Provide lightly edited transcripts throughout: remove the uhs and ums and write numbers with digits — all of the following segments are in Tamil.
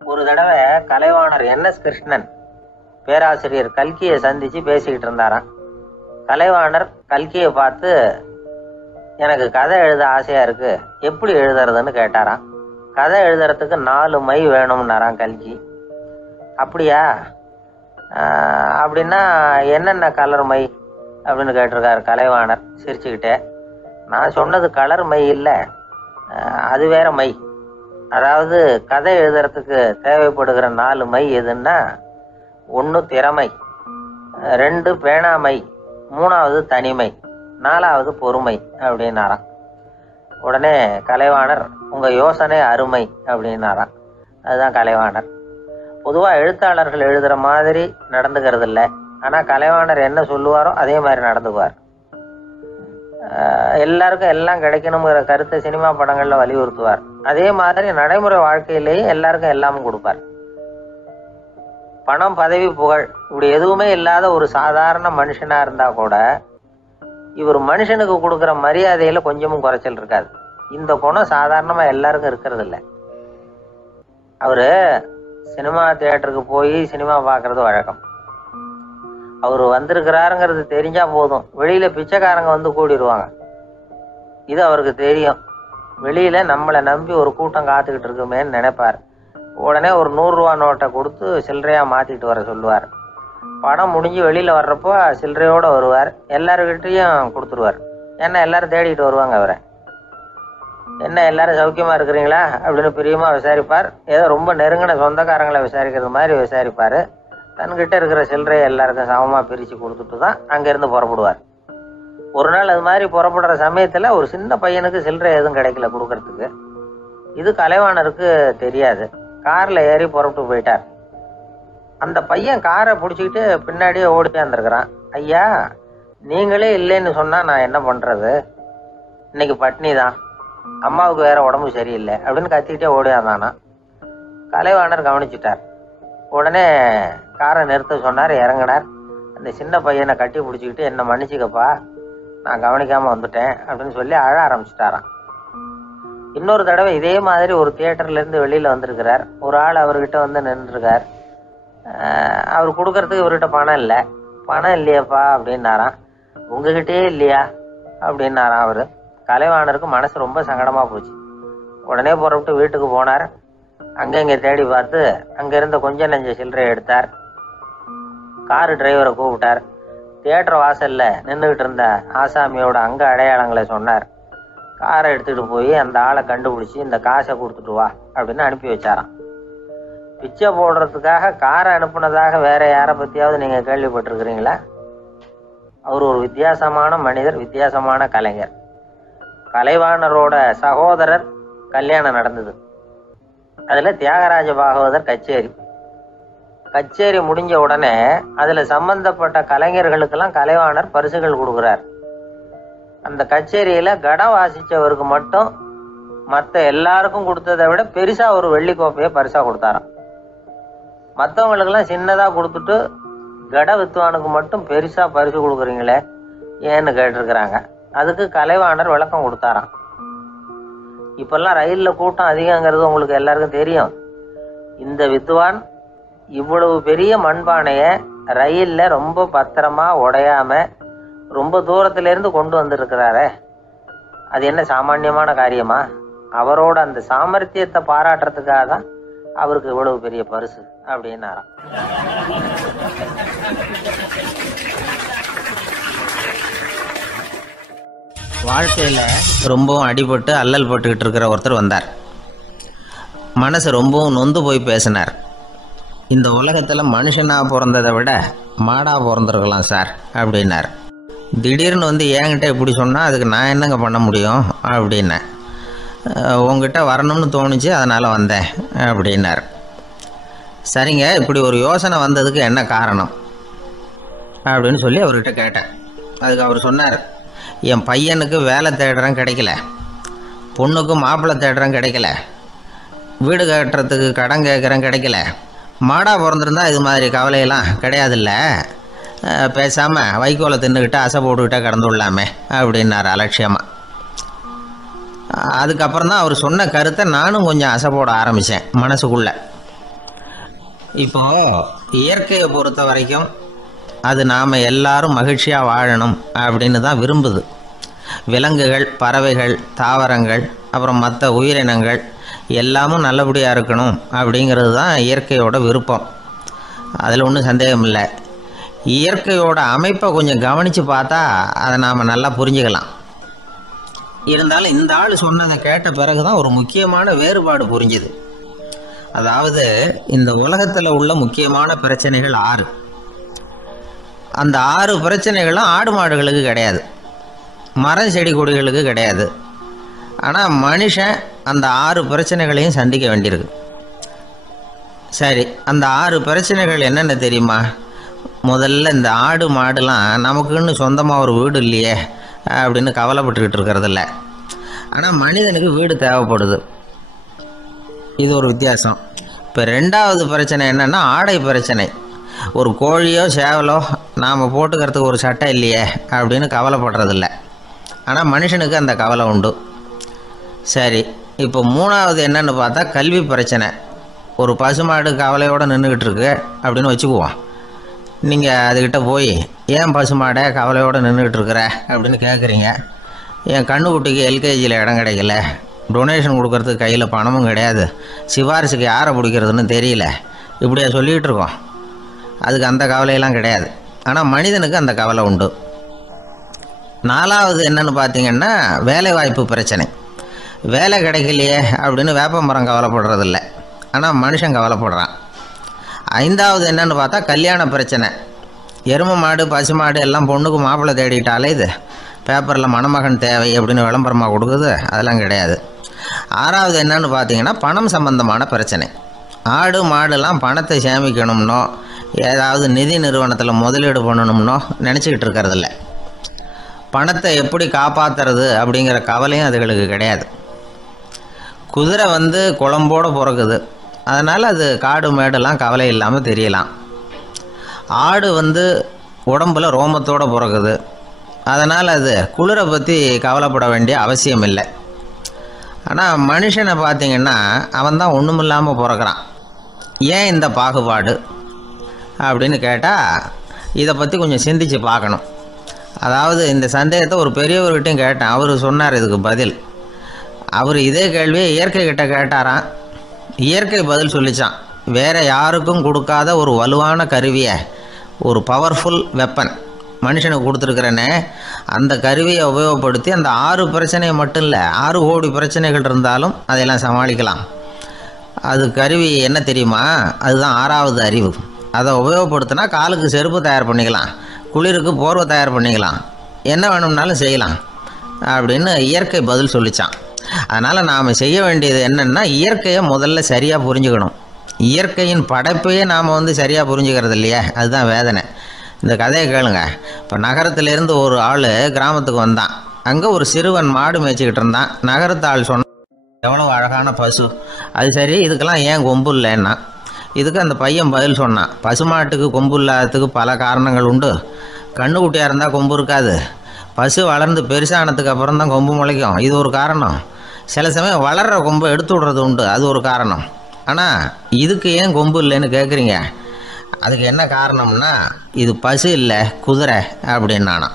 ஒரு தடவை கலைவாணர் என்.எஸ். கிருஷ்ணன் பேராசிரியர் கல்கியை சந்திச்சு பேசிக்கிட்டு இருந்தாராம். கலைவாணர் கல்கியை பார்த்து, எனக்கு கதை எழுத ஆசையா இருக்கு, எப்படி எழுதுறதுன்னு கேட்டாராம். கதை எழுதுறதுக்கு 4 மை வேணும்னாராம் கல்கி. அப்படியா, அப்படின்னா என்னென்ன கலர் மை அப்படின்னு கேட்டிருக்காரு கலைவாணர் சிரிச்சுக்கிட்டே. நான் சொன்னது கலர் மை இல்லை, அது வேற மை. அதாவது கதை எழுதுறதுக்கு தேவைப்படுகிற 4 மை எதுன்னா, 1 திறமை, 2 பேணாமை, 3வது தனிமை, 4வது பொறுமை அப்படின்னாராம். உடனே கலைவாணர், உங்கள் யோசனை அருமை அப்படின்னாராம். அதுதான் கலைவாணர். பொதுவாக எழுத்தாளர்கள் எழுதுகிற மாதிரி நடந்துக்கிறது இல்லை. ஆனால் கலைவாணர் என்ன சொல்லுவாரோ அதே மாதிரி நடந்துக்குவார். எல்லாருக்கும் எல்லாம் கிடைக்கணுங்கிற கருத்தை சினிமா படங்களில் வலியுறுத்துவார். அதே மாதிரி நடைமுறை வாழ்க்கையிலேயே எல்லாருக்கும் எல்லாமும் கொடுப்பார். பணம், பதவி, புகழ் இப்படி எதுவுமே இல்லாத ஒரு சாதாரண மனுஷனாக இருந்தால் கூட இவர் மனுஷனுக்கு கொடுக்குற மரியாதையில் கொஞ்சமும் குறைச்சல் இருக்காது. இந்த குணம் சாதாரணமாக எல்லாருக்கும் இருக்கிறது இல்லை. அவர் சினிமா தியேட்டருக்கு போய் சினிமா பார்க்குறது வழக்கம். அவர் வந்திருக்கிறாருங்கிறது தெரிஞ்சா போதும், வெளியில பிச்சைக்காரங்க வந்து கூடிடுவாங்க. இது அவருக்கு தெரியும். வெளியில நம்மளை நம்பி ஒரு கூட்டம் காத்துக்கிட்டு இருக்குமேன்னு நினைப்பார். உடனே ஒரு 100 ரூபா நோட்டை கொடுத்து சில்லறையா மாத்திட்டு வர சொல்லுவார். படம் முடிஞ்சு வெளியில வர்றப்போ சில்லறையோட வருவார். எல்லாருக்கிட்டையும் கொடுத்துருவார். ஏன்னா எல்லாரும் தேடிட்டு வருவாங்க அவரை. என்ன எல்லாரும் சௌக்கியமா இருக்கிறீங்களா அப்படின்னு பிரியமா விசாரிப்பார். ஏதோ ரொம்ப நெருங்கின சொந்தக்காரங்களை விசாரிக்கிறது மாதிரி விசாரிப்பார். தன்கிட்ட இருக்கிற சில்லறையை எல்லாருக்கும் சமமாக பிரித்து கொடுத்துட்டு தான் அங்கேருந்து புறப்படுவார். ஒரு நாள் அது மாதிரி புறப்படுற சமயத்தில் ஒரு சின்ன பையனுக்கு சில்லறை எதுவும் கிடைக்கல கொடுக்கறதுக்கு. இது கலைவாணருக்கு தெரியாது. காரில் ஏறி புறப்பட்டு போயிட்டார். அந்த பையன் காரை பிடிச்சிக்கிட்டு பின்னாடியே ஓடியாந்துருக்கிறான். ஐயா, நீங்களே இல்லைன்னு சொன்னால் நான் என்ன பண்ணுறது? இன்னைக்கு பட்னி தான், அம்மாவுக்கு வேற உடம்பு சரியில்லை அப்படின்னு கத்திக்கிட்டே ஓடியாந்தானா. கலைவாணர் கவனிச்சிட்டார். உடனே காரை நிறுத்த சொன்னார். இறங்கினார். அந்த சின்ன பையனை கட்டி பிடிச்சிக்கிட்டு, என்னை மன்னிச்சுக்கப்பா, நான் கவனிக்காமல் வந்துட்டேன் அப்படின்னு சொல்லி அழ ஆரம்பிச்சிட்டாராம். இன்னொரு தடவை இதே மாதிரி ஒரு தியேட்டர்லேருந்து வெளியில் வந்திருக்கிறார். ஒரு ஆள் அவர்கிட்ட வந்து நின்றுருக்கார். அவர் கொடுக்கறதுக்கு இவர்கிட்ட பணம் இல்லை. பணம் இல்லையாப்பா அப்படின்னாராம். உங்ககிட்டே இல்லையா அப்படின்னாராம் அவர். கலைவாணருக்கு மனசு ரொம்ப சங்கடமாக போச்சு. உடனே புறப்பட்டு வீட்டுக்கு போனார். அங்கங்கே தேடி பார்த்து அங்கிருந்த கொஞ்சம் நெஞ்ச சில்லறை எடுத்தார். காரு டிரைவரை கூப்பிட்டார். தியேட்டர் வாசல்ல நின்றுகிட்டு இருந்த ஆசாமியோட அங்க அடையாளங்களை சொன்னார். காரை எடுத்துகிட்டு போய் அந்த ஆளை கண்டுபிடிச்சி இந்த காசை கொடுத்துட்டு வா அப்படின்னு அனுப்பி வச்சாராம். பிச்சை போடுறதுக்காக காரை அனுப்புனதாக வேற யாரை பற்றியாவது நீங்கள் கேள்விப்பட்டிருக்கிறீங்களா? அவர் ஒரு வித்தியாசமான மனிதர், வித்தியாசமான கலைஞர். கலைவாணரோட சகோதரர் கல்யாணம் நடந்தது. அதில் தியாகராஜ பாகவதர் கச்சேரி முடிஞ்ச உடனே அதில் சம்பந்தப்பட்ட கலைஞர்களுக்கெல்லாம் கலைவாணர் பரிசுகள் கொடுக்குறார். அந்த கச்சேரியில் கடம் வாசித்தவருக்கு மட்டும் மற்ற எல்லாருக்கும் கொடுத்ததை விட பெருசாக ஒரு வெள்ளி கோப்பையை பரிசாக கொடுத்தாராம். மற்றவங்களுக்கெல்லாம் சின்னதாக கொடுத்துட்டு கட வித்துவானுக்கு மட்டும் பெருசாக பரிசு கொடுக்குறீங்களே ஏன்னு கேட்டிருக்கிறாங்க. அதுக்கு கலைவாணர் விளக்கம் கொடுத்தாராம். இப்பெல்லாம் ரயிலில் கூட்டம் அதிகங்கிறது உங்களுக்கு எல்லாருக்கும் தெரியும். இந்த வித்வான் இவ்வளவு பெரிய மண்பானையை ரயிலில் ரொம்ப பத்திரமா உடையாம ரொம்ப தூரத்திலேருந்து கொண்டு வந்திருக்கிறாரே, அது என்ன சாமானியமான காரியமா? அவரோட அந்த சாமர்த்தியத்தை பாராட்டுறதுக்காக தான் அவருக்கு இவ்வளவு பெரிய பரிசு அப்படின்னாராம். வாழ்க்கையில் ரொம்பவும் அடிபட்டு அல்லல் பட்டுக்கிட்டு இருக்கிற ஒருத்தர் வந்தார். மனசு ரொம்பவும் நொந்து போய் பேசினார். இந்த உலகத்தில் மனுஷனாக பிறந்ததை விட மாடாக பிறந்திருக்கலாம் சார் அப்படின்னார். திடீர்னு வந்து என்கிட்ட இப்படி சொன்னால் அதுக்கு நான் என்னங்க பண்ண முடியும் அப்படின்னேன். உங்ககிட்ட வரணும்னு தோணுச்சு, அதனால் வந்தேன் அப்படின்னார். சரிங்க, இப்படி ஒரு யோசனை வந்ததுக்கு என்ன காரணம் அப்படின்னு சொல்லி அவர்கிட்ட கேட்டேன். அதுக்கு அவர் சொன்னார், என் பையனுக்கு வேலை தேடுறேன் கிடைக்கல, பொண்ணுக்கு மாப்பிள்ளை தேடுறேன் கிடைக்கல, வீடு கட்டுறதுக்கு கடன் கேட்குறேன் கிடைக்கல, மாடாக பிறந்திருந்தா இது மாதிரி கவலையெல்லாம் கிடையாதுல்ல, பேசாமல் வைக்கோலை தின்னுக்கிட்டு அசை போட்டுக்கிட்டே கடந்துடலாமே அப்படின்னார் அலட்சியமாக. அதுக்கப்புறம் தான் அவர் சொன்ன கருத்தை நானும் கொஞ்சம் அசை போட ஆரம்பித்தேன் மனசுக்குள்ளே. இப்போ இயற்கையை பொறுத்த வரைக்கும் அது நாம் எல்லாரும் மகிழ்ச்சியாக வாழணும் அப்படின்னு தான் விரும்புது. விலங்குகள், பறவைகள், தாவரங்கள், அப்புறம் மற்ற உயிரினங்கள் எல்லாமும் நல்லபடியாக இருக்கணும் அப்படிங்கிறது தான் இயற்கையோட விருப்பம். அதில் ஒன்றும் சந்தேகம் இல்லை. இயற்கையோட அமைப்பை கொஞ்சம் கவனித்து பார்த்தா அதை நாம் நல்லா புரிஞ்சுக்கலாம். இருந்தாலும் இந்த ஆள் சொன்னதை கேட்ட பிறகு தான் ஒரு முக்கியமான வேறுபாடு புரிஞ்சுது. அதாவது இந்த உலகத்தில் உள்ள முக்கியமான பிரச்சனைகள் 6. அந்த 6 பிரச்சனைகளும் ஆடு மாடுகளுக்கு கிடையாது, மரம் செடி கொடிகளுக்கு கிடையாது. ஆனால் மனுஷன் அந்த 6 பிரச்சனைகளையும் சந்திக்க வேண்டியிருக்கு. சரி, அந்த 6 பிரச்சனைகள் என்னென்ன தெரியுமா? முதல்ல இந்த ஆடு மாடுலாம் நமக்குன்னு சொந்தமாக ஒரு வீடு இல்லையே அப்படின்னு கவலைப்பட்டுக்கிட்டு இருக்கிறதில்ல. ஆனால் மனிதனுக்கு வீடு தேவைப்படுது. இது ஒரு வித்தியாசம். இப்போ 2வது பிரச்சனை என்னென்னா ஆடை பிரச்சனை. ஒரு கோழியோ சேவலோ நாம் போட்டுக்கிறதுக்கு ஒரு சட்டை இல்லையே அப்படின்னு கவலைப்படுறதில்ல. ஆனால் மனுஷனுக்கு அந்த கவலை உண்டு. சரி, இப்போ 3வது என்னென்னு பார்த்தா கல்வி பிரச்சனை. ஒரு பசுமாடு கவலையோடு நின்றுக்கிட்டு இருக்கு அப்படின்னு வச்சுக்குவோம். நீங்கள் அதுக்கிட்ட போய் ஏன் பசுமாடை கவலையோடு நின்றுக்கிட்டு இருக்கிற அப்படின்னு கேட்குறீங்க. என் கண்ணுக்குட்டிக்கு எல்கேஜியில் இடம் கிடைக்கல, டொனேஷன் கொடுக்கறதுக்கு கையில் பணமும் கிடையாது, சிபாரிசுக்கு யாரை பிடிக்கிறதுன்னு தெரியல, இப்படியா சொல்லிகிட்டு இருக்கோம். அதுக்கு அந்த கவலையெல்லாம் கிடையாது. ஆனால் மனிதனுக்கு அந்த கவலை உண்டு. 4வது என்னென்னு பார்த்தீங்கன்னா வேலைவாய்ப்பு பிரச்சனை. வேலை கிடைக்கலையே அப்படின்னு வேப்ப மரம் கவலைப்படுறதில்ல, ஆனால் மனுஷன் கவலைப்படுறான். 5வது என்னென்னு பார்த்தா கல்யாண பிரச்சனை. எருமை மாடு பசு மாடு எல்லாம் பொண்ணுக்கு மாப்பிள்ளை தேடிட்டாலே இது பேப்பரில் மணமகன் தேவை அப்படின்னு விளம்பரமாக கொடுக்குது, அதெல்லாம் கிடையாது. 6வது என்னென்னு பார்த்தீங்கன்னா பணம் சம்பந்தமான பிரச்சனை. ஆடு மாடுலாம் பணத்தை சேமிக்கணும்னோ ஏதாவது நிதி நிறுவனத்தில் முதலீடு பண்ணணும்னோ நினச்சிக்கிட்டு இருக்கிறதில்ல. பணத்தை எப்படி காப்பாற்றுறது அப்படிங்கிற கவலையும் அதுகளுக்கு கிடையாது. குதிரை குளம்போடு பிறக்குது, அதனால் அது காடு மேடெல்லாம் கவலை இல்லாமல் தெரியலாம். ஆடு உடம்பில் ரோமத்தோடு பிறக்குது, அதனால் அது குளிரை பற்றி கவலைப்பட வேண்டிய அவசியம் இல்லை. ஆனால் மனுஷனை பார்த்திங்கன்னா அவன் தான் ஒன்றுமில்லாமல் பிறக்கிறான். ஏன் இந்த பாகுபாடு அப்படின்னு கேட்டால் இதை பற்றி கொஞ்சம் சிந்தித்து பார்க்கணும். அதாவது இந்த சந்தேகத்தை ஒரு பெரியவர்கிட்டையும் கேட்டேன். அவர் சொன்னார் இதுக்கு பதில். அவர் இதே கேள்வியை இயற்கை கிட்ட கேட்டாராம். இயற்கை பதில் சொல்லிச்சான். வேறு யாருக்கும் கொடுக்காத ஒரு வலுவான கருவியை, ஒரு பவர்ஃபுல் வெப்பன் மனுஷனுக்கு கொடுத்துருக்குறேன்னு, அந்த கருவியை உபயோகப்படுத்தி அந்த 6 பிரச்சனையை மட்டும் இல்லை 6 கோடி பிரச்சனைகள் இருந்தாலும் அதையெல்லாம் சமாளிக்கலாம். அது கருவி என்ன தெரியுமா? அதுதான் 6வது அறிவு. அதை உபயோகப்படுத்தினா காலுக்கு செருப்பு தயார் பண்ணிக்கலாம், குளிருக்கு போர்வை தயார் பண்ணிக்கலாம், என்ன வேணும்னாலும் செய்யலாம் அப்படின்னு இயற்கை பதில் சொல்லிச்சான். அதனால் நாம் செய்ய வேண்டியது என்னென்னா இயற்கையை முதல்ல சரியாக புரிஞ்சுக்கணும். இயற்கையின் படைப்பையே நாம் சரியாக புரிஞ்சுக்கிறது இல்லையா, அதுதான் வேதனை. இந்த கதையை கேளுங்க. இப்போ நகரத்திலேருந்து ஒரு ஆள் கிராமத்துக்கு வந்தான். அங்கே ஒரு சிறுவன் மாடு மேய்ச்சிக்கிட்டு இருந்தான். நகரத்து ஆள் சொன்னான், எவ்வளோ அழகான பசு, அது சரி இதுக்கெல்லாம் ஏன் கொம்பு இல்லைன்னா. இதுக்கு அந்த பையன் பதில் சொன்னான், பசுமாட்டுக்கு கொம்பு இல்லாததுக்கு பல காரணங்கள் உண்டு. கண்ணுக்குட்டியாக இருந்தால் கொம்பு இருக்காது, பசு வளர்ந்து பெருசானதுக்கு அப்புறம் தான் கொம்பு முளைக்கும், இது ஒரு காரணம். சில சமயம் வளர்கிற கொம்பை எடுத்து விடுறது உண்டு, அது ஒரு காரணம். ஆனால் இதுக்கு ஏன் கொம்பு இல்லைன்னு கேட்குறீங்க. அதுக்கு என்ன காரணம்னா இது பசு இல்லை குதிரை அப்படின்னானா.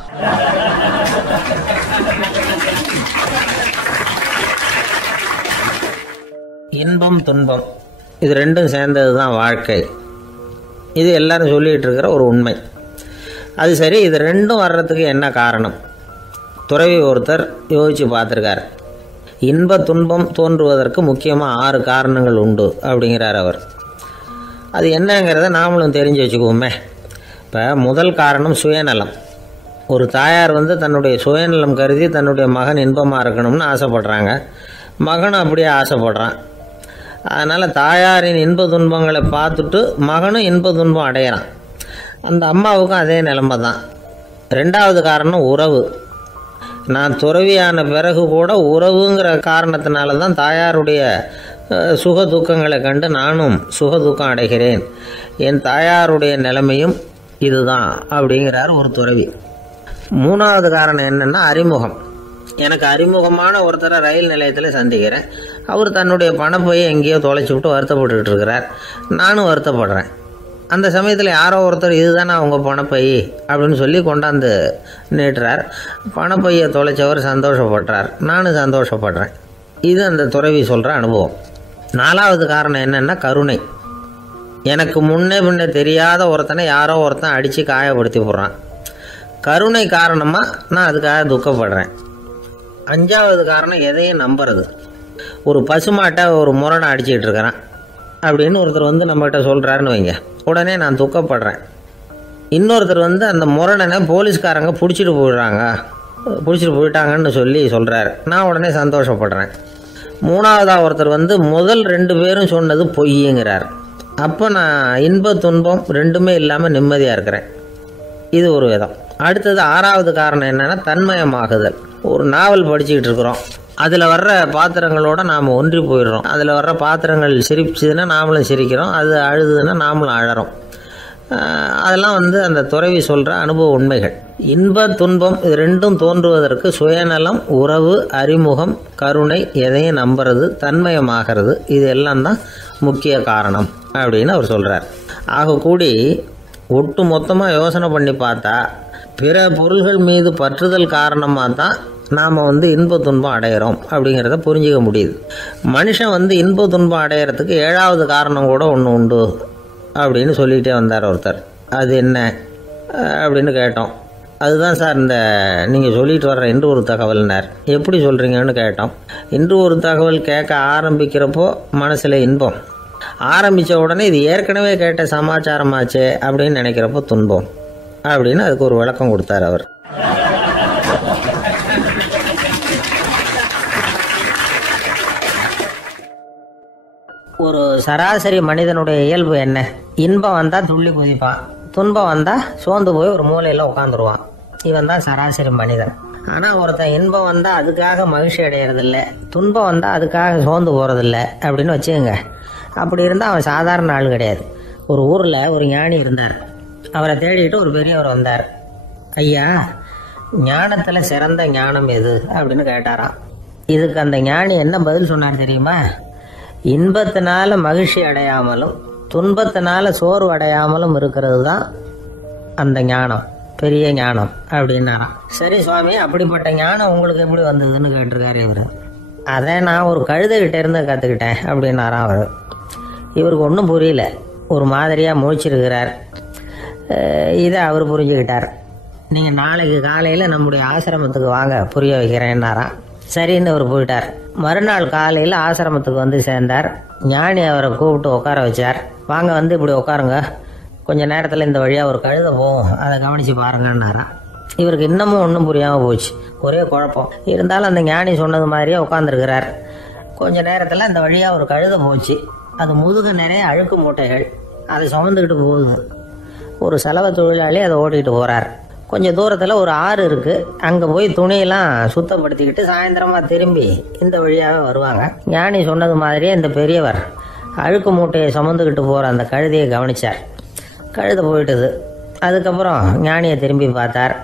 இன்பம் துன்பம் இது ரெண்டும் சேர்ந்தது தான் வாழ்க்கை. இது எல்லாரும் சொல்லிகிட்டு இருக்கிற ஒரு உண்மை. அது சரி, இது ரெண்டும் வர்றதுக்கு என்ன காரணம்? துறவி ஒருத்தர் யோசித்து பார்த்துருக்கார். இன்ப துன்பம் தோன்றுவதற்கு முக்கியமாக 6 காரணங்கள் உண்டு அப்படிங்கிறார் அவர். அது என்னங்கிறத நாமளும் தெரிஞ்சு வச்சுக்குவோமே. இப்போ முதல் காரணம் சுயநலம். ஒரு தாயார் தன்னுடைய சுயநலம் கருதி தன்னுடைய மகன் இன்பமாக இருக்கணும்னு ஆசைப்படுறாங்க. மகனும் அப்படியே ஆசைப்படுறான். அதனால் தாயாரின் இன்ப துன்பங்களை பார்த்துட்டு மகனும் இன்ப துன்பம் அடையிறான். அந்த அம்மாவுக்கும் அதே நிலைமை தான். 2வது காரணம் உறவு. நான் துறவியான பிறகு கூட உறவுங்கிற காரணத்தினால தான் தாயாருடைய சுக துக்கங்களை கண்டு நானும் சுக துக்கம் அடைகிறேன். என் தாயாருடைய நிலைமையும் இதுதான் அப்படிங்கிறார் ஒரு துறவி. 3வது காரணம் என்னென்னா அறிமுகம். எனக்கு அறிமுகமான ஒருத்தரை ரயில் நிலையத்தில் சந்திக்கிறேன். அவர் தன்னுடைய பணப்பையை எங்கேயோ தொலைச்சி விட்டு வருத்தப்பட்டுக்கிட்டு இருக்கிறார். நானும் வருத்தப்படுறேன். அந்த சமயத்தில் யாரோ ஒருத்தர் இதுதானே அவங்க பணப்பை அப்படின்னு சொல்லி கொண்டாந்து நீட்டுறார். பணப்பையை தொலைச்சவர் சந்தோஷப்படுறார், நானும் சந்தோஷப்படுறேன். இது அந்த துறவி சொல்கிற அனுபவம். 4வது காரணம் என்னென்னா கருணை. எனக்கு முன்னே தெரியாத ஒருத்தனை யாரோ ஒருத்தன் அடித்து காயப்படுத்தி போடுறான். கருணை காரணமாக நான் அதுக்காக துக்கப்படுறேன். 5வது காரணம் எதையும் நம்புறது. ஒரு பசுமாட்டை ஒரு முரணை அடிச்சுக்கிட்டு இருக்கிறான் அப்படின்னு ஒருத்தர் வந்து நம்மகிட்ட சொல்கிறாருன்னு வைங்க, உடனே நான் துக்கப்படுறேன். இன்னொருத்தர் வந்து அந்த முரணனை போலீஸ்காரங்க பிடிச்சிட்டு போயிட்டாங்கன்னு சொல்லி சொல்கிறார், நான் உடனே சந்தோஷப்படுறேன். 3வதாக ஒருத்தர் வந்து முதல் 2 பேரும் சொன்னது பொய்யுங்கிறார். அப்போ நான் இன்ப துன்பம் 2மே இல்லாமல் நிம்மதியாக இருக்கிறேன். இது ஒரு விதம். அடுத்தது 6வது காரணம் என்னென்னா தன்மயமாகுதல். ஒரு நாவல் படிச்சுக்கிட்டு இருக்கிறோம், அதில் வர்ற பாத்திரங்களோட நாம் ஒன்றி போயிடுறோம். அதில் வர்ற பாத்திரங்கள் சிரிச்சுதுன்னா நாமளும் சிரிக்கிறோம், அது அழுதுன்னா நாமளும் அழறோம். அதெல்லாம் வந்து அந்த துறவி சொல்கிற அனுபவ உண்மைகள். இன்ப துன்பம் இது 2ம் தோன்றுவதற்கு சுயநலம், உறவு, அறிமுகம், கருணை, எதையும் நம்புறது, தன்மயமாகிறது, இது எல்லாம் தான் முக்கிய காரணம் அப்படின்னு அவர் சொல்கிறார். ஆக கூடி ஒட்டு மொத்தமாக யோசனை பண்ணி பார்த்தா பிற பொருள்கள் மீது பற்றுதல் காரணமாக தான் நாம் வந்து இன்ப துன்பம் அடையிறோம் அப்படிங்கிறத புரிஞ்சிக்க முடியுது. மனுஷன் வந்து இன்ப துன்பம் அடையிறதுக்கு 7வது காரணம் கூட ஒன்று உண்டு அப்படின்னு சொல்லிகிட்டே வந்தார் ஒருத்தர். அது என்ன அப்படின்னு கேட்டோம். அதுதான் சார் இந்த நீங்கள் சொல்லிட்டு வர்ற இன்று ஒரு தகவல்னார். எப்படி சொல்கிறீங்கன்னு கேட்டோம். இன்று ஒரு தகவல் கேட்க ஆரம்பிக்கிறப்போ மனசில் இன்பம், ஆரம்பித்த உடனே இது ஏற்கனவே கேட்ட சமாச்சாரமாச்சே அப்படின்னு நினைக்கிறப்போ துன்பம் அப்படின்னு அதுக்கு ஒரு விளக்கம் கொடுத்தார் அவர். ஒரு சராசரி மனிதனுடைய இயல்பு என்ன? இன்பம் வந்தால் துள்ளி குதிப்பான், துன்பம் வந்தால் சோர்ந்து போய் ஒரு மூலையில் உட்காந்துருவான். இவன் தான் சராசரி மனிதன். ஆனால் ஒருத்தன் இன்பம் வந்தால் அதுக்காக மகிழ்ச்சி அடையிறதில்ல, துன்பம் வந்தால் அதுக்காக சோர்ந்து போகிறதில்ல அப்படின்னு வச்சுக்கோங்க. அப்படி இருந்தால் அவன் சாதாரண ஆள் கிடையாது. ஒரு ஊரில் ஒரு ஞானி இருந்தார். அவரை தேடிட்டு ஒரு பெரியவர் வந்தார். ஐயா, ஞானத்தில் சிறந்த ஞானம் எது அப்படின்னு கேட்டாராம். இதுக்கு அந்த ஞானி என்ன பதில் சொன்னார் தெரியுமா? இன்பத்தினால மகிழ்ச்சி அடையாமலும் துன்பத்தினால சோர்வு அடையாமலும் இருக்கிறது தான் அந்த ஞானம், பெரிய ஞானம் அப்படின்னாராம். சரி சுவாமி, அப்படிப்பட்ட ஞானம் உங்களுக்கு எப்படி வந்ததுன்னு கேட்டிருக்காரு இவர். அதை நான் ஒரு கழுதைகிட்ட இருந்து கற்றுக்கிட்டேன் அப்படின்னாராம் அவர். இவருக்கு ஒன்றும் புரியல, ஒரு மாதிரியாக முழிச்சிருக்கிறார். இதை அவர் புரிஞ்சுக்கிட்டார். நீங்கள் நாளைக்கு காலையில் நம்முடைய ஆசிரமத்துக்கு வாங்க, புரிய வைக்கிறேன்னாராம். சரின்னு அவர் போயிட்டார். மறுநாள் காலையில் ஆசிரமத்துக்கு வந்து சேர்ந்தார். ஞானி அவரை கூப்பிட்டு உட்கார வச்சார். வாங்க வந்து இப்படி உட்காருங்க, கொஞ்சம் நேரத்தில் இந்த வழியாக ஒரு கழுதை போகும், அதை கவனித்து பாருங்கன்னாராம். இவருக்கு இன்னமும் ஒன்றும் புரியாமல் போச்சு, ஒரே குழப்பம். இருந்தாலும் அந்த ஞானி சொன்னது மாதிரியே உட்காந்துருக்கிறார். கொஞ்சம் நேரத்தில் இந்த வழியாக ஒரு கழுதை போச்சு. அது முதுகு நிறைய அழுக்கு மூட்டைகள், அதை சுமந்துக்கிட்டு போகுது. ஒரு செலவு தொழிலாளி அதை ஓட்டிகிட்டு போகிறார். கொஞ்சம் தூரத்தில் ஒரு ஆறு இருக்குது, அங்கே போய் துணியெல்லாம் சுத்தப்படுத்திக்கிட்டு சாயந்தரமாக திரும்பி இந்த வழியாக வருவாங்க. ஞானி சொன்னது மாதிரியே இந்த பெரியவர் அழுக்கு மூட்டையை சுமந்துக்கிட்டு போகிற அந்த கழுதையை கவனித்தார். கழுதை போயிட்டுது. அதுக்கப்புறம் ஞானியை திரும்பி பார்த்தார்.